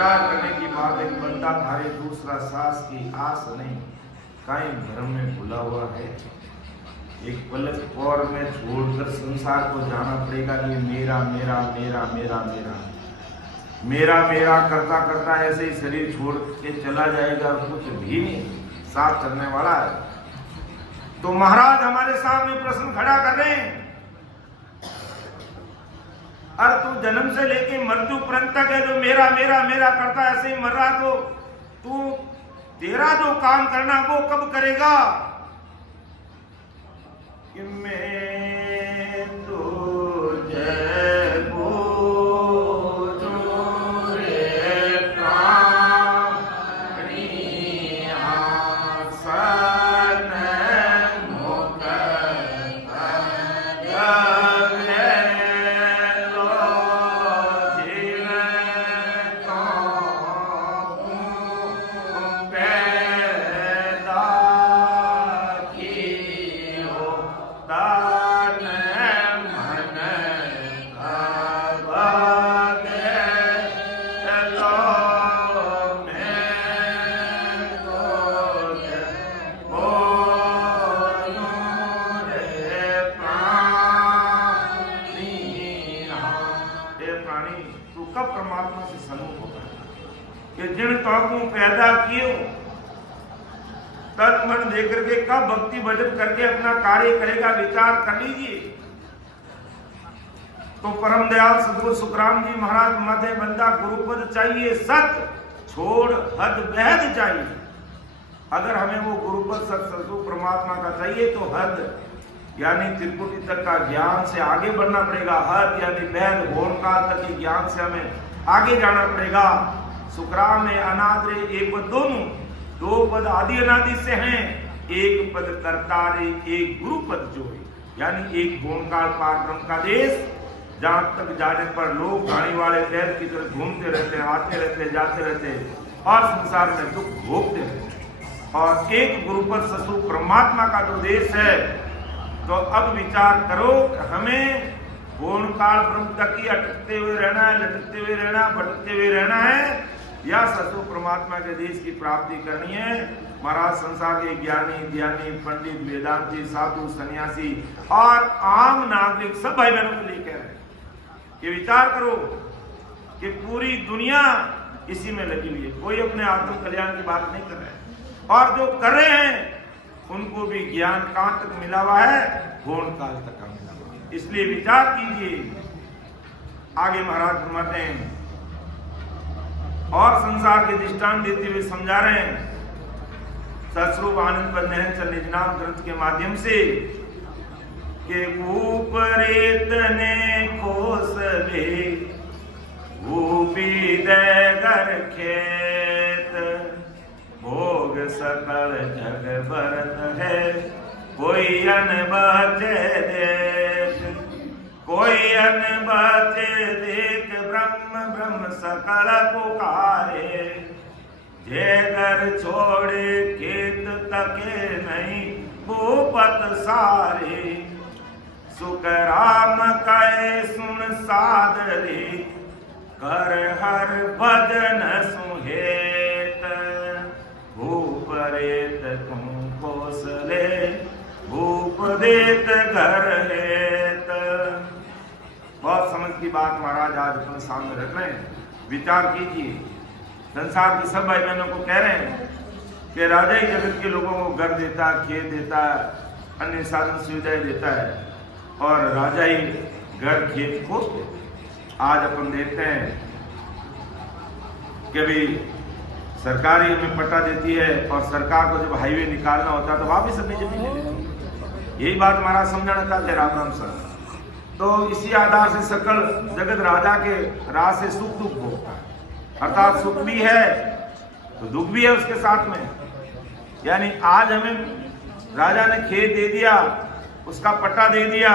विचार करने की बात है कि बंदा धारे दूसरा सास की आस नहीं, काई भ्रम में भूला हुआ है। एक पलक और में छोड़कर संसार को जाना पड़ेगा कि मेरा मेरा मेरा मेरा मेरा मेरा मेरा करता करता ऐसे ही शरीर छोड़ के चला जाएगा और कुछ भी नहीं साथ चलने वाला है। तो महाराज हमारे सामने प्रश्न खड़ा कर रहे हैं, अरे तू जन्म से लेके मृत्यु पर्यंत तक है जो मेरा मेरा मेरा करता ऐसे ही मर रहा, तो तू तेरा जो काम करना वो कब करेगा? कि मैं तुझे परमात्मा से सम्मुख होगा कि जिन तौकों पैदा किए तन मन देकर के कब भक्ति भजन करके अपना कार्य करेगा, विचार कर लीजिए। तो परम दयाल सदगुरु सुखराम जी महाराज मध्य बंदा गुरुपद चाहिए, सत छोड़ हद बेहद चाहिए। अगर हमें वो गुरुपद सत सदगुरु परमात्मा का चाहिए तो हद यानी त्रिपुटी तक का ज्ञान से आगे बढ़ना पड़ेगा। हद यानी वेद घोर काल तक के ज्ञान से हमें आगे जाना पड़ेगा। सुखराम में अनादरे एक पद दोनों, दो पद आदि अनादि से हैं, एक पद करतारे एक गुरु पद जो है, यानी एक घोर काल पार ब्रह्म का देश, जहां तक जाने पर लोग गाड़ी वाले पैर की तरह घूमते रहते, आते रहते, जाते रहते और संसार में दुख भोगते रहते। और एक गुरुपद ससु परमात्मा का जो देश है, तो अब विचार करो कि हमें पूर्ण काल ब्रह्म तक ही अटकते हुए रहना है, लटकते हुए रहना, भटकते हुए रहना है, या ससु परमात्मा के देश की प्राप्ति करनी है। महाराज संसार के ज्ञानी ज्ञानी पंडित वेदांती साधु सन्यासी और आम नागरिक सब भाई बहनों को लिए कह रहे हैं कि विचार करो कि पूरी दुनिया इसी में लगी हुई है, कोई अपने आत्म कल्याण की बात नहीं कर रहा है, और जो कर रहे हैं उनको भी ज्ञान कहां तक मिला हुआ है? पूर्ण काल तक का मिला हुआ है। इसलिए विचार कीजिए। आगे महाराज फरमाते हैं और संसार के दृष्टांत देते हुए समझा रहे हैं सस्वरूप आनंद पर नहन चल निज नाम ग्रंथ के माध्यम से कि ऊपरेत ने खोसले ऊपी देगर खेत, भोग सकल जग भरत है, कोई अन बचे देख, कोई अन बचे देख, ब्रह्म ब्रह्म सकल पुकारे, जे घर छोड़े खेत तके नहीं भूपत सारे, सुख राम कहे सुन सादरे, कर हर भजन सुहेत, भूप रेत तुम कोसले, भूप देत घर हेत। बहुत समझ की बात महाराज आज अपने सामने रख रहे हैं। विचार कीजिए, संसार के सब भाई बहनों को कह रहे हैं कि राजा ही जगत के लोगों को घर देता, खेत देता, अन्य साधन सुविधाएं देता है, और राजा ही घर खेत खोज देता। आज अपन देखते हैं कि अभी सरकार ही हमें पट्टा देती है, और सरकार को जब हाईवे निकालना होता है तो वापिस अपनी जमीन ले लेती है। यही बात महाराज समझाना चाहते राम राम सर। तो इसी आधार से सकल जगत राजा के राज से सुख दुख भोगता है, अर्थात सुख भी है तो दुख भी है उसके साथ में। यानी आज हमें राजा ने खेत दे दिया, उसका पट्टा दे दिया,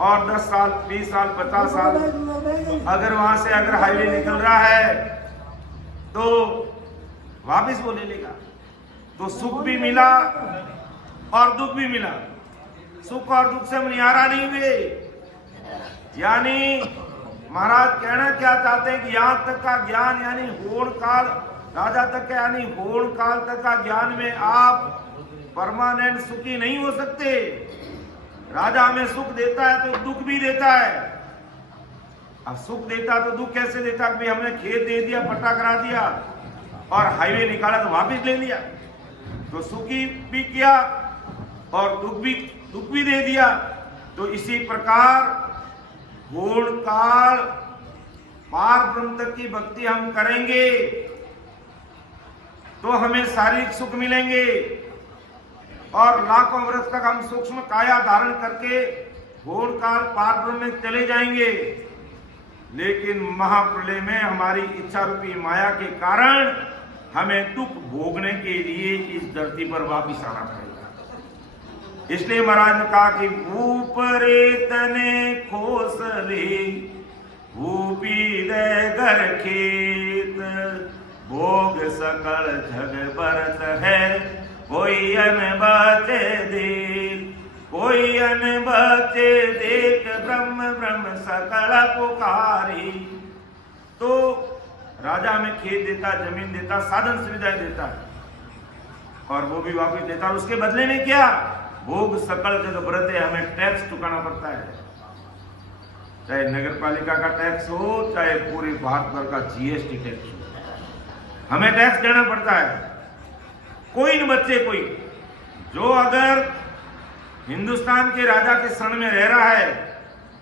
और 10 साल 20 साल 50 साल अगर वहां से अगर हाईवे निकल रहा है तो वापिस वो ले लेगा। तो सुख भी मिला और दुख भी मिला, सुख और दुख से मनिहारा नहीं हुए। यानी महाराज कहना क्या चाहते हैं कि यहां तक का ज्ञान यानी होड़ काल राजा तक का यानी होड़ काल तक का ज्ञान में आप परमानेंट सुखी नहीं हो सकते। राजा हमें सुख देता है तो दुख भी देता है। अब सुख देता तो दुख कैसे देता कि हमने खेत दे दिया, पट्टा करा दिया और हाईवे निकाला तो वापस ले लिया, तो सुखी भी किया और दुख भी दे दिया। तो इसी प्रकार होड़ काल पार ब्रह्म तक की भक्ति हम करेंगे तो हमें शारीरिक सुख मिलेंगे और लाखों वर्ष तक हम सूक्ष्म काया धारण करके होड़ काल पार ब्रह्म में चले जाएंगे। लेकिन महाप्रलय में हमारी इच्छा रूपी माया के कारण हमें दुख भोगने के लिए इस धरती पर वापिस आना पड़ेगा। इसलिए महाराज ने कहा कि ऊपरे तने खोसले ऊपी दे घर खेत भोग सकल जग बरत है कोई अन बचे देख कोई अन बचे देख ब्रह्म ब्रह्म सकल पुकारी। तो राजा हमें खेत देता, जमीन देता, साधन सुविधाएं देता है और वो भी वापस देता है। उसके बदले में क्या? भोग सकल जग बरत है, हमें टैक्स चुकाना पड़ता है, चाहे नगर पालिका का टैक्स हो चाहे पूरे भारत भर का जीएसटी टैक्स हो, हमें टैक्स देना पड़ता है। कोई न बच्चे कोई जो अगर हिंदुस्तान के राजा के शरण में रह रहा है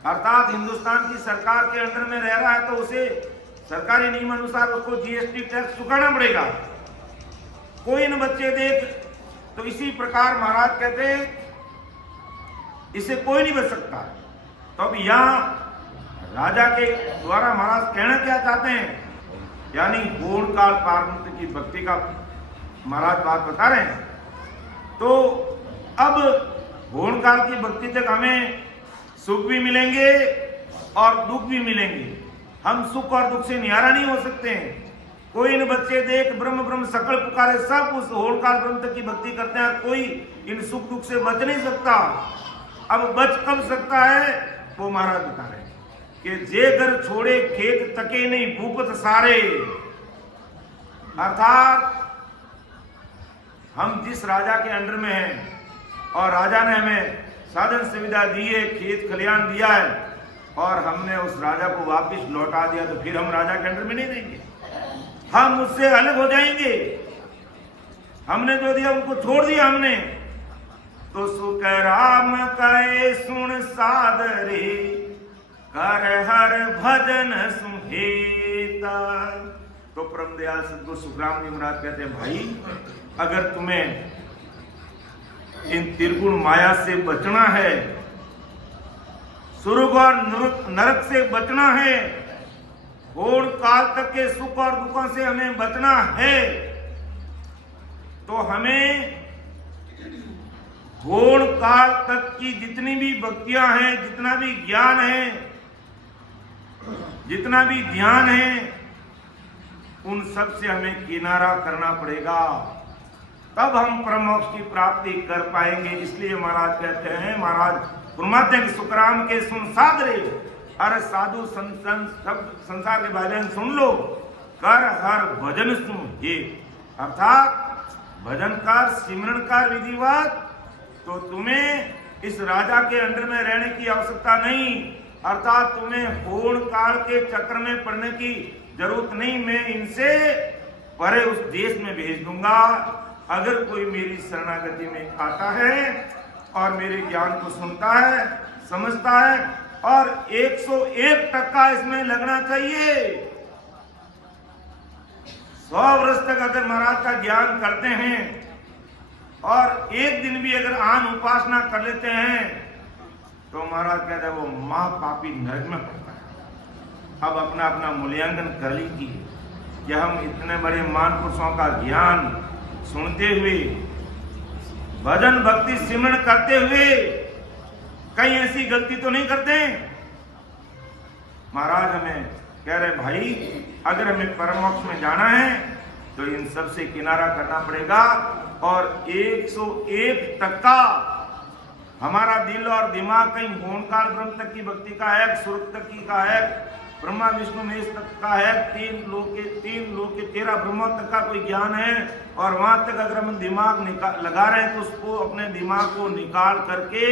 अर्थात हिंदुस्तान की सरकार के अंडर में रह रहा है तो उसे सरकारी नियम अनुसार उसको जीएसटी टैक्स चुकाना पड़ेगा। कोई न बच्चे देख, तो इसी प्रकार महाराज कहते इसे कोई नहीं बच सकता। तो अब यहाँ राजा के द्वारा महाराज कहना क्या चाहते हैं, यानी होड़ काल पार की भक्ति का महाराज बात बता रहे हैं। तो अब होड़ काल की भक्ति तक हमें सुख भी मिलेंगे और दुख भी मिलेंगे। हम सुख और दुख से निहारा नहीं हो सकते हैं। कोई इन बच्चे देख ब्रह्म ब्रह्म सकल पुकारे, सब उस होड़ काल ब्रह्म तक की भक्ति करते हैं, कोई इन सुख दुख से बच नहीं सकता। अब बच कब सकता है वो महाराज बता रहे हैं कि जे घर छोड़े खेत तके नहीं भूपत सारे। अर्थात हम जिस राजा के अंडर में हैं और राजा ने हमें साधन सुविधा दी है, खेत खलियान दिया है और हमने उस राजा को वापस लौटा दिया तो फिर हम राजा के अंडर में नहीं रहेंगे, हम उससे अलग हो जाएंगे। हमने जो दिया उनको छोड़ दिया हमने। तो सुख राम कहे सुन सादरे कर हर भजन सुहेता। तो परम दयाल सद्गुरु सुखराम जी महाराज कहते हैं, भाई अगर तुम्हें इन त्रिगुण माया से बचना है, स्वर्ग और नरक से बचना है, होड़ काल तक के सुख और दुखों से हमें बचना है, तो हमें होड़ काल तक की जितनी भी भक्तियां हैं, जितना भी ज्ञान है, जितना भी ध्यान है, उन सब से हमें किनारा करना पड़ेगा, तब हम परमोक्ष की प्राप्ति कर पाएंगे। इसलिए महाराज कहते हैं, महाराज फरमाते हैं सुखराम के सुन सादरे, अरे साधु संसार के भजन सुन लो, कर हर भजन सुन ये। अर्थात भजनकार सिमरणकार विधिवत, तो तुम्हें इस राजा के अंडर में रहने की आवश्यकता नहीं, अर्थात तुम्हें होड़ काल के चक्र में पड़ने की जरूरत नहीं। मैं इनसे परे उस देश में भेज दूंगा। अगर कोई मेरी शरणागति में आता है और मेरे ज्ञान को सुनता है, समझता है और 101% इसमें लगना चाहिए। 100 वर्ष तक अगर महाराज का ज्ञान करते हैं और एक दिन भी अगर आन उपासना कर लेते हैं तो महाराज कहते हैं वो महापापी नरक में पड़ता है। अब अपना अपना मूल्यांकन कर लीजिए कि हम इतने बड़े महापुरुषों का ज्ञान सुनते हुए, भजन भक्ति सिमरण करते हुए कहीं ऐसी गलती तो नहीं करते। महाराज हमें कह रहे भाई अगर हमें परमोक्ष में जाना है तो इन सब से किनारा करना पड़ेगा और 101% हमारा दिल और दिमाग कहीं होड़ काल ब्रह्म तक की भक्ति का है, स्वर्ग तक की का है, ब्रह्मा विष्णु महेश तक का है, 3 लोक के 13 ब्रह्मा तक का कोई ज्ञान है। और वहां तक अगर हम दिमाग लगा रहे हैं तो उसको अपने दिमाग को निकाल करके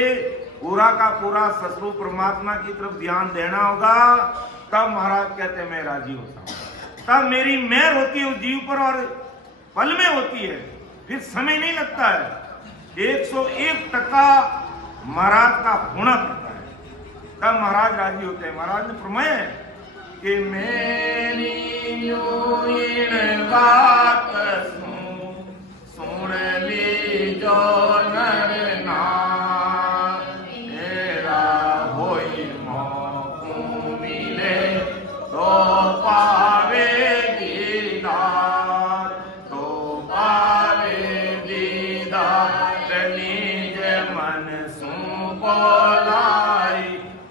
पूरा का पूरा सतरूप परमात्मा की तरफ ध्यान देना होगा। तब महाराज कहते हैं मैं राजी होता हूं, तब मेरी मेहर होती है उस जीव पर और पल में होती है, फिर समय नहीं लगता है। 101% महाराज का होना पड़ता है, तब महाराज राजी होते हैं। महाराज ने फरमाया कि मेरी बात सुन ली जो नर नार, मेरा होई मौको मिले तो पावे दीदार, तो पावे दीदार निज मन सु बोलाई,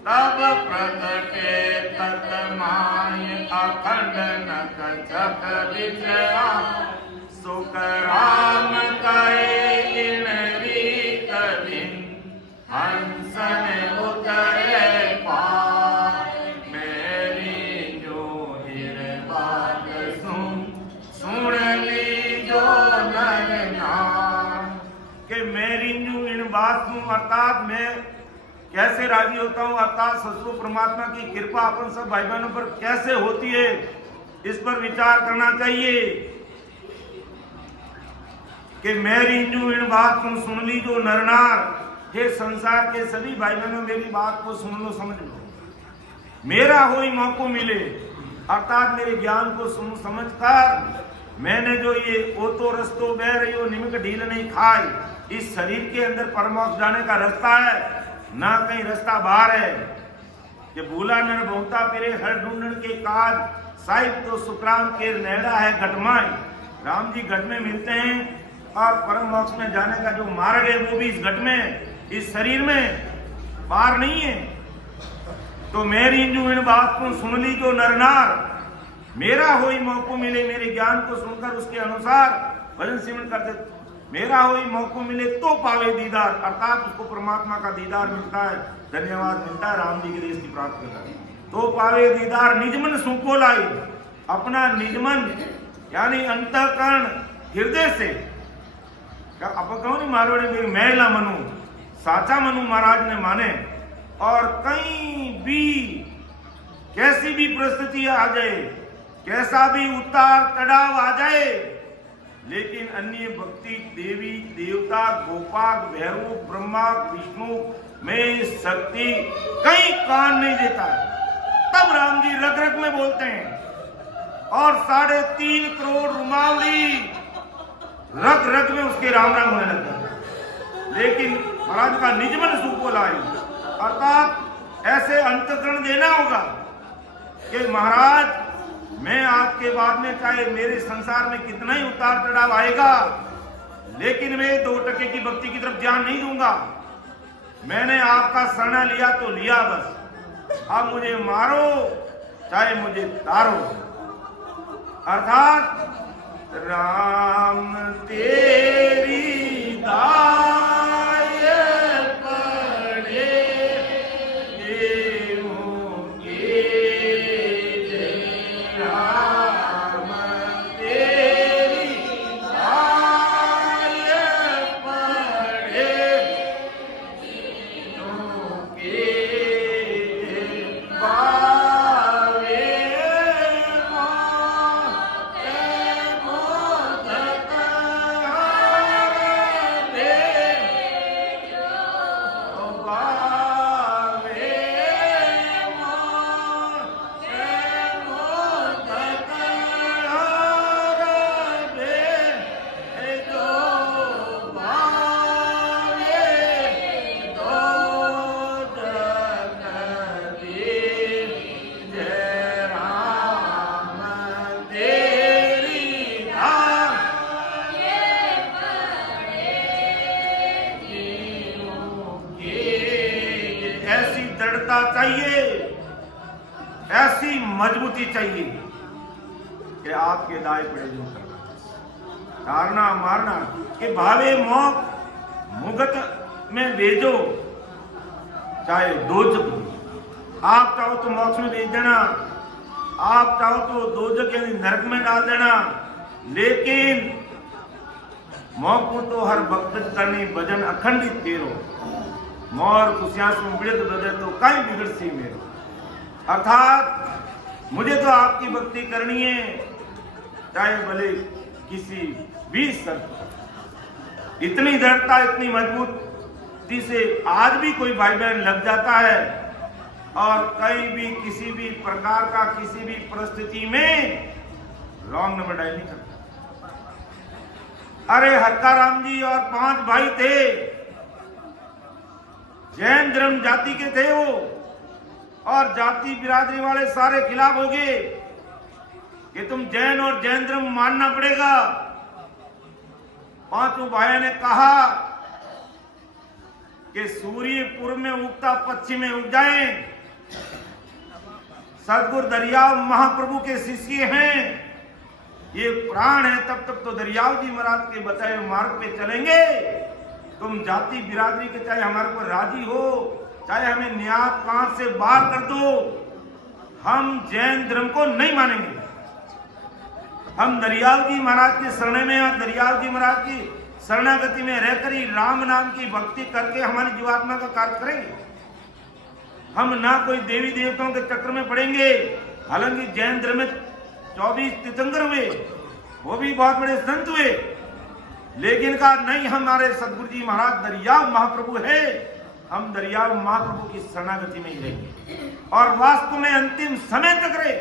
तब प्रगटे तत माय अखंड नक चक विजया, सुख राम कहे इन रीत दिन हंसन उतरे पार, मेरी जो बात सुन ली जो नर नार, कि मेरी जो इन बात सुन, अर्थात मैं कैसे राजी होता हूं, अर्थात सतरूप परमात्मा की कृपा अपन सब भाई बहनों पर कैसे होती है, इस पर विचार करना चाहिए। कि मेरी जो इन बात को सुन ली जो नरनार, हे संसार के सभी भाई बहनों मेरी बात को सुन लो, समझ लो। मेरा होई मौको मिले, अर्थात मेरे ज्ञान को सुन समझ कर मैंने जो ये ओतो रस्तो बह रही हो निमक ढील नहीं खाई, इस शरीर के अंदर परमोक्ष जाने का रास्ता है, ना कहीं रास्ता बाहर है। कि भूला नर बहुता फिरे हर ढूंढन के काज, साहिब तो सुखराम के नेड़ा है घटमाई। राम जी घट में मिलते हैं और परम मोक्ष में जाने का जो मार्ग है वो भी इस घट में, इस शरीर में, बाहर नहीं है। तो मेरी जो इन बात को सुन ली जो नरनार, मेरा होई मौको मिले, मेरे ज्ञान को सुनकर उसके अनुसार भजन सिमरन कर दे, मेरा होई मौको मिले तो पावे दीदार, अर्थात उसको परमात्मा का दीदार मिलता है, धन्यवाद मिलता है, राम जी के देश की प्राप्ति करता है। तो पावे दीदार निजमन सुको लाई, अपना निजमन यानी अंतःकरण हृदय से, अब कहो नहीं मारवाड़ी में मैला मनु साचा मनु महाराज ने माने। और कहीं भी कैसी भी परिस्थिति आ जाए, कैसा भी उतार चढ़ाव आ जाए, लेकिन अन्य भक्ति देवी देवता गोपाल भैरव ब्रह्मा विष्णु में शक्ति कहीं कान नहीं देता है। तब राम जी रग रग में बोलते हैं और 3.5 करोड़ रुमावली रग रग में उसके राम राम होने लगता है। लेकिन महाराज का निजमन सुख को लाई, अर्थात ऐसे अंतःकरण देना होगा कि महाराज मैं आज के बाद में चाहे मेरे संसार में कितना ही उतार चढ़ाव आएगा, लेकिन मैं 2% की भक्ति की तरफ ध्यान नहीं दूंगा। मैंने आपका शरण लिया तो लिया बस, अब मुझे मारो चाहे मुझे तारो। अर्थात राम तेरी दाय पड़े देवों के जय, राम तेरी दाय पड़े देवों के बावे चाहिए, ऐसी मजबूती चाहिए कि आपके दाएं पड़े जो तारना मारना कि भावे मोक मुगत में भेजो, चाहे दोजख आप चाहो तो मोक्ष में भेज देना, आप चाहो तो दोजख के नरक में डाल देना, लेकिन मौको तो हर भक्त करनी भजन अखंडित तेरो, मोर खुशियां सुमृत बदे तो कहीं बिगड़ सी मेरो। अर्थात मुझे तो आपकी भक्ति करनी है, चाहे भले किसी भी शर्त। इतनी दृढ़ता, इतनी मजबूती से आज भी कोई भाई बहन लग जाता है और कहीं भी किसी भी प्रकार का किसी भी परिस्थिति में रॉन्ग नंबर डायल नहीं करता। अरे हरकाराम जी और 5 भाई थे, जैन धर्म जाति के थे वो, और जाति बिरादरी वाले सारे खिलाफ हो गए कि तुम जैन और जैन धर्म मानना पड़ेगा। 5 भाइयों ने कहा कि सूर्य पूर्व में उगता पश्चिम में उग जाए। सदगुरु दरियाव महाप्रभु के शिष्य हैं, ये प्राण है, तब तक तो दरियाव जी महाराज के बताए मार्ग पे चलेंगे। तुम जाति बिरादरी के चाहे हमारे पर राजी हो, चाहे हमें न्याय पांच से बाहर कर दो, हम जैन धर्म को नहीं मानेंगे। हम दरियाव जी महाराज के शरण में और दरियाव जी महाराज की शरणागति में रहकर ही राम नाम की भक्ति करके हमारी जीवात्मा का कार्य करेंगे। हम ना कोई देवी देवताओं के चक्र में पड़ेंगे। हालांकि जैन धर्म में 24 तीर्थंकर हुए, वो भी बहुत बड़े संत हुए, लेकिन कहा नहीं, हमारे सदगुरु जी महाराज दरियाव महाप्रभु है, हम दरियाव महाप्रभु की शरणागति में ही रहेंगे और वास्तव में अंतिम समय तक रहे।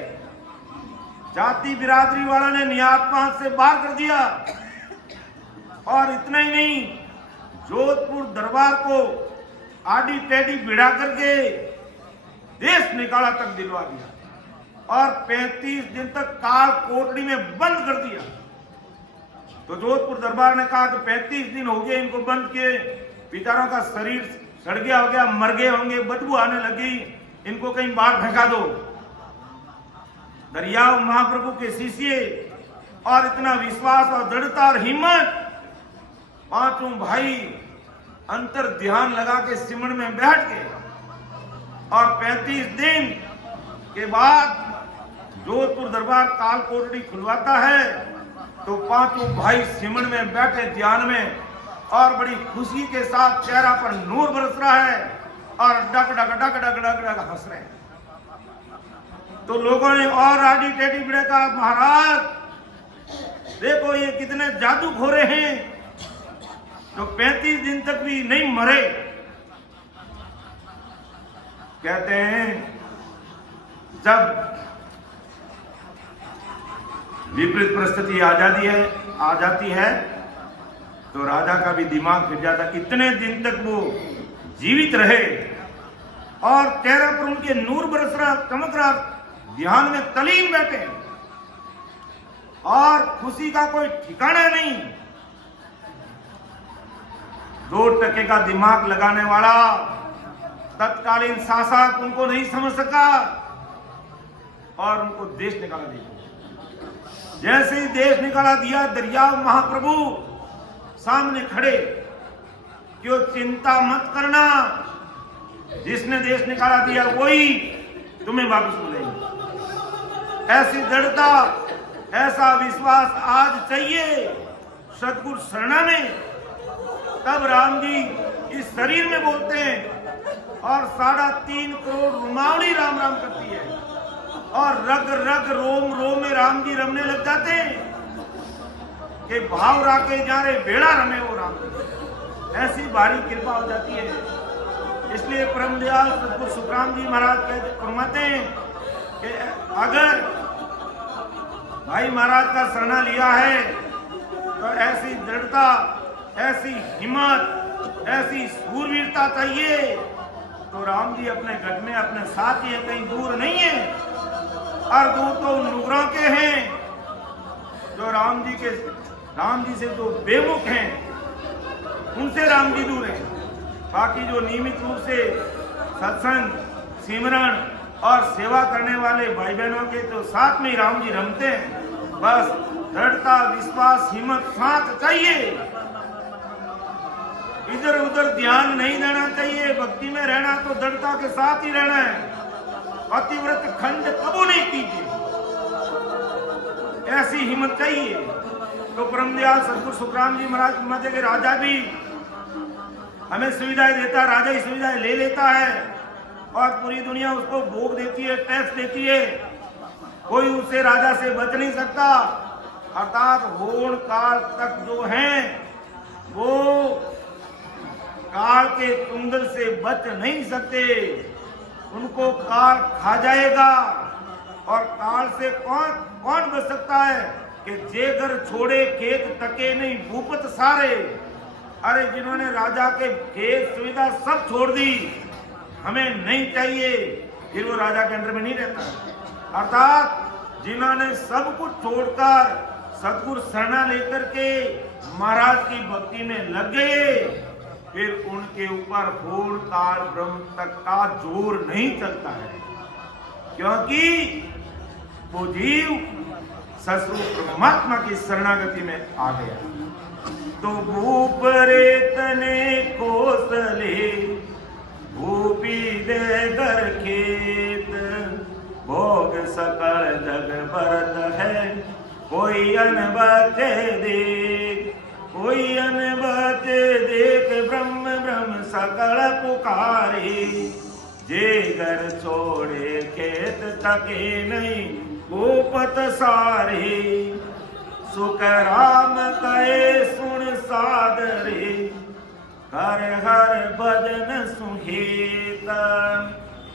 जाति बिरादरी वाला ने नियात्मा से बाहर कर दिया, और इतना ही नहीं, जोधपुर दरबार को आडी टेढ़ी भिड़ा करके देश निकाला तक दिलवा दिया और 35 दिन तक काल कोठड़ी में बंद कर दिया। तो जोधपुर दरबार ने कहा कि 35 दिन हो गए इनको बंद किए, बेचारों का शरीर सड़ गया हो गया, मर गए होंगे, बदबू आने लगी, इनको कहीं बाहर फेंका दो। दरियाव महाप्रभु के शिष्य और इतना विश्वास और दृढ़ता और हिम्मत, 5 भाई अंतर ध्यान लगा के सिमरन में बैठ गए और 35 दिन के बाद जोधपुर दरबार काल कोठड़ी खुलवाता है तो 5 भाई सिमरन में बैठे ध्यान में और बड़ी खुशी के साथ चेहरा पर नूर बरस रहा है और डग डग डग डग डग डग हंस रहे हैं। तो लोगों ने और आडी टेढ़ी भिड़े कहा, महाराज देखो ये कितने जादू खोरे हैं जो 35 दिन तक भी नहीं मरे। कहते हैं जब विपरीत परिस्थिति आ जाती है तो राजा का भी दिमाग फिर जाता। इतने दिन तक वो जीवित रहे और चेहरे पर उनके नूर बरस रहा, चमक रहा, ध्यान में तलीन बैठे और खुशी का कोई ठिकाना नहीं। 2% का दिमाग लगाने वाला तत्कालीन शासक उनको नहीं समझ सका और उनको देश निकाला दिया। जैसे ही देश निकाला दिया, दरियाव महाप्रभु सामने खड़े, क्यों चिंता मत करना, जिसने देश निकाला दिया वही तुम्हें वापस बुलाएंगे। ऐसी दृढ़ता, ऐसा विश्वास आज चाहिए सतगुरु शरणा में। तब राम जी इस शरीर में बोलते हैं और 3.5 करोड़ रुमावली राम राम करती है और रग रग रोम रोम में राम जी रमने लग जाते हैं कि भाव राके जा रहे बेड़ा रमे वो राम। ऐसी भारी कृपा हो जाती है। इसलिए परम दयाल सतगुरु सुखराम जी महाराज फरमाते हैं कि अगर भाई महाराज का शरणा लिया है तो ऐसी दृढ़ता, ऐसी हिम्मत, ऐसी सूरवीरता चाहिए। तो राम जी अपने गढ़ में अपने साथ ही है, कहीं दूर नहीं है। और दूर तो नुगरों के हैं जो राम जी से जो बेमुख हैं, उनसे राम जी दूर हैं। बाकी जो नियमित रूप से सत्संग, सिमरन और सेवा करने वाले भाई बहनों के तो साथ में ही राम जी रमते हैं। बस दृढ़ता, विश्वास, हिम्मत साथ चाहिए। इधर उधर ध्यान नहीं देना चाहिए। भक्ति में रहना तो दृढ़ता के साथ ही रहना है। पतिव्रत खंड कबू नहीं कीजिए। ऐसी हिम्मत चाहिए। तो परमदयाल सदगुरु सुखराम जी महाराज मध्य के राजा भी हमें सुविधाएं देता है, राजा ही सुविधाएं ले लेता है और पूरी दुनिया उसको भोग देती है, टैक्स देती है, कोई उससे राजा से बच नहीं सकता। अर्थात होण काल तक जो हैं वो काल के चुंगल से बच नहीं सकते, उनको काल खा जाएगा। और काल से कौन बच सकता है कि जे घर छोड़े खेत टके नहीं भूपत सारे। अरे जिन्होंने राजा के खेत सुविधा सब छोड़ दी, हमें नहीं चाहिए, फिर वो राजा के अंडर में नहीं रहता। अर्थात जिन्होंने सब कुछ छोड़कर सतगुरु शरणा लेकर के महाराज की भक्ति में लग गए, फिर उनके ऊपर होड़ काल ब्रह्म तक का जोर नहीं चलता है, क्योंकि वो जीव ससुर परमात्मा की शरणागति में आ गया। तो भूप रेतने कोसले भूपी दे घर खेत, भोग सकल जग भरत है, कोई अन बचे देख, कोई अन बचे देख, ब्रह्म ब्रह्म सकल पुकारे। जे घर छोड़े खेत तके नहीं भूपत सारे, सुख राम कहे सुन सादरे, हर हर भजन सुहेत।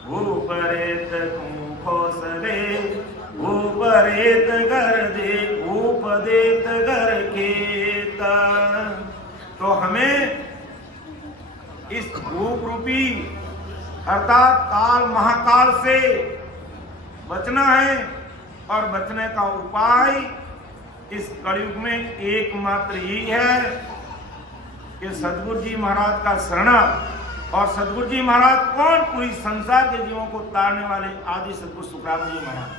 भूपरेत तू खोसले, भूपरेत घर दे, भूप देत घर खेत। तो हमें इस भूप रूपी अर्थात काल महाकाल से बचना है, और बचने का उपाय इस कलयुग में एकमात्र ही है कि सदगुरु जी महाराज का शरणा। और सदगुरु जी महाराज कौन? पूरी संसार के जीवों को तारने वाले आदि सदगुरु सुखराम जी महाराज,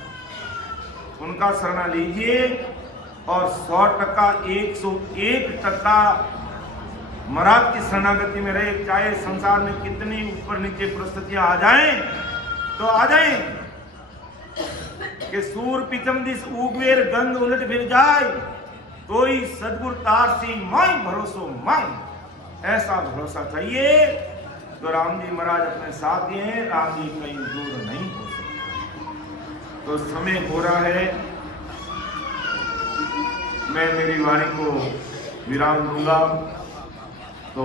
उनका शरणा लीजिए और 100% 101% महाराज की शरणागति में रहे। चाहे संसार में कितनी ऊपर नीचे परिस्थितियां आ जाएं तो आ जाएं, कि सूर पिचम दिस उगवेर गंग उलट फिर जाए, तो ही सदगुरु तार सी माई भरोसो माई। ऐसा भरोसा चाहिए। तो राम जी महाराज अपने साथ दिए हैं, राम जी कहीं दूर नहीं हो सकते। तो समय हो रहा है, मैं मेरी वाणी को विराम दूंगा। तो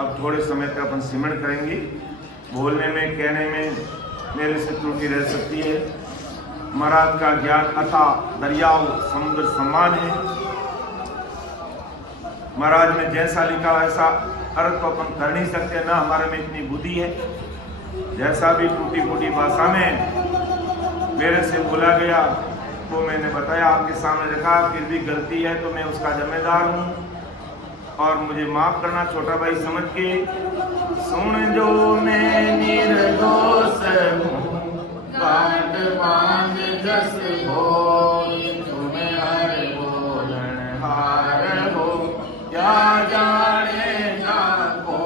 अब थोड़े समय तक अपन सिमरण करेंगे। बोलने में कहने में मेरे से त्रुटि रह सकती है। महाराज का ज्ञान अथा दरियाओं समुद्र समान है। महाराज ने जैसा लिखा वैसा अर्थ तो अपन कर नहीं सकते, ना हमारे में इतनी बुद्धि है। जैसा भी टूटी फूटी भाषा में मेरे से बोला गया तो मैंने बताया, आपके सामने रखा। फिर भी गलती है तो मैं उसका जिम्मेदार हूँ और मुझे माफ करना छोटा भाई समझ के। सुन जो मैं निर्दोष हूँ, काट बांध जस हो, तुम्हें हर बोलन हार हो, क्या जाने ना को।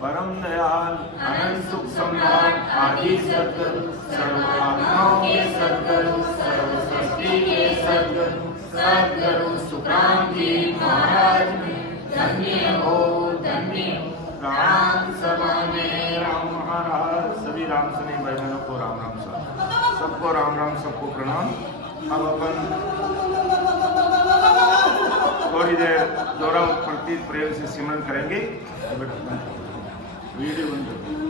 परम दयाल अनंत सुख सम्राट आदि सद्गुरु, सर्वआत्माओं के सद्गुरु, सर्व सृष्टि के सद्गुरु, सद्गुरु सुखराम जी महाराज धन्य हो, धन्य हो। राम सभा में राम महाराज। सभी राम सने भाई बहनों को राम राम साहब, सबको राम राम, सबको प्रणाम। अब अपन थोड़ी देर जोरा प्रति प्रेम से सिमरन करेंगे। वीडियो बंद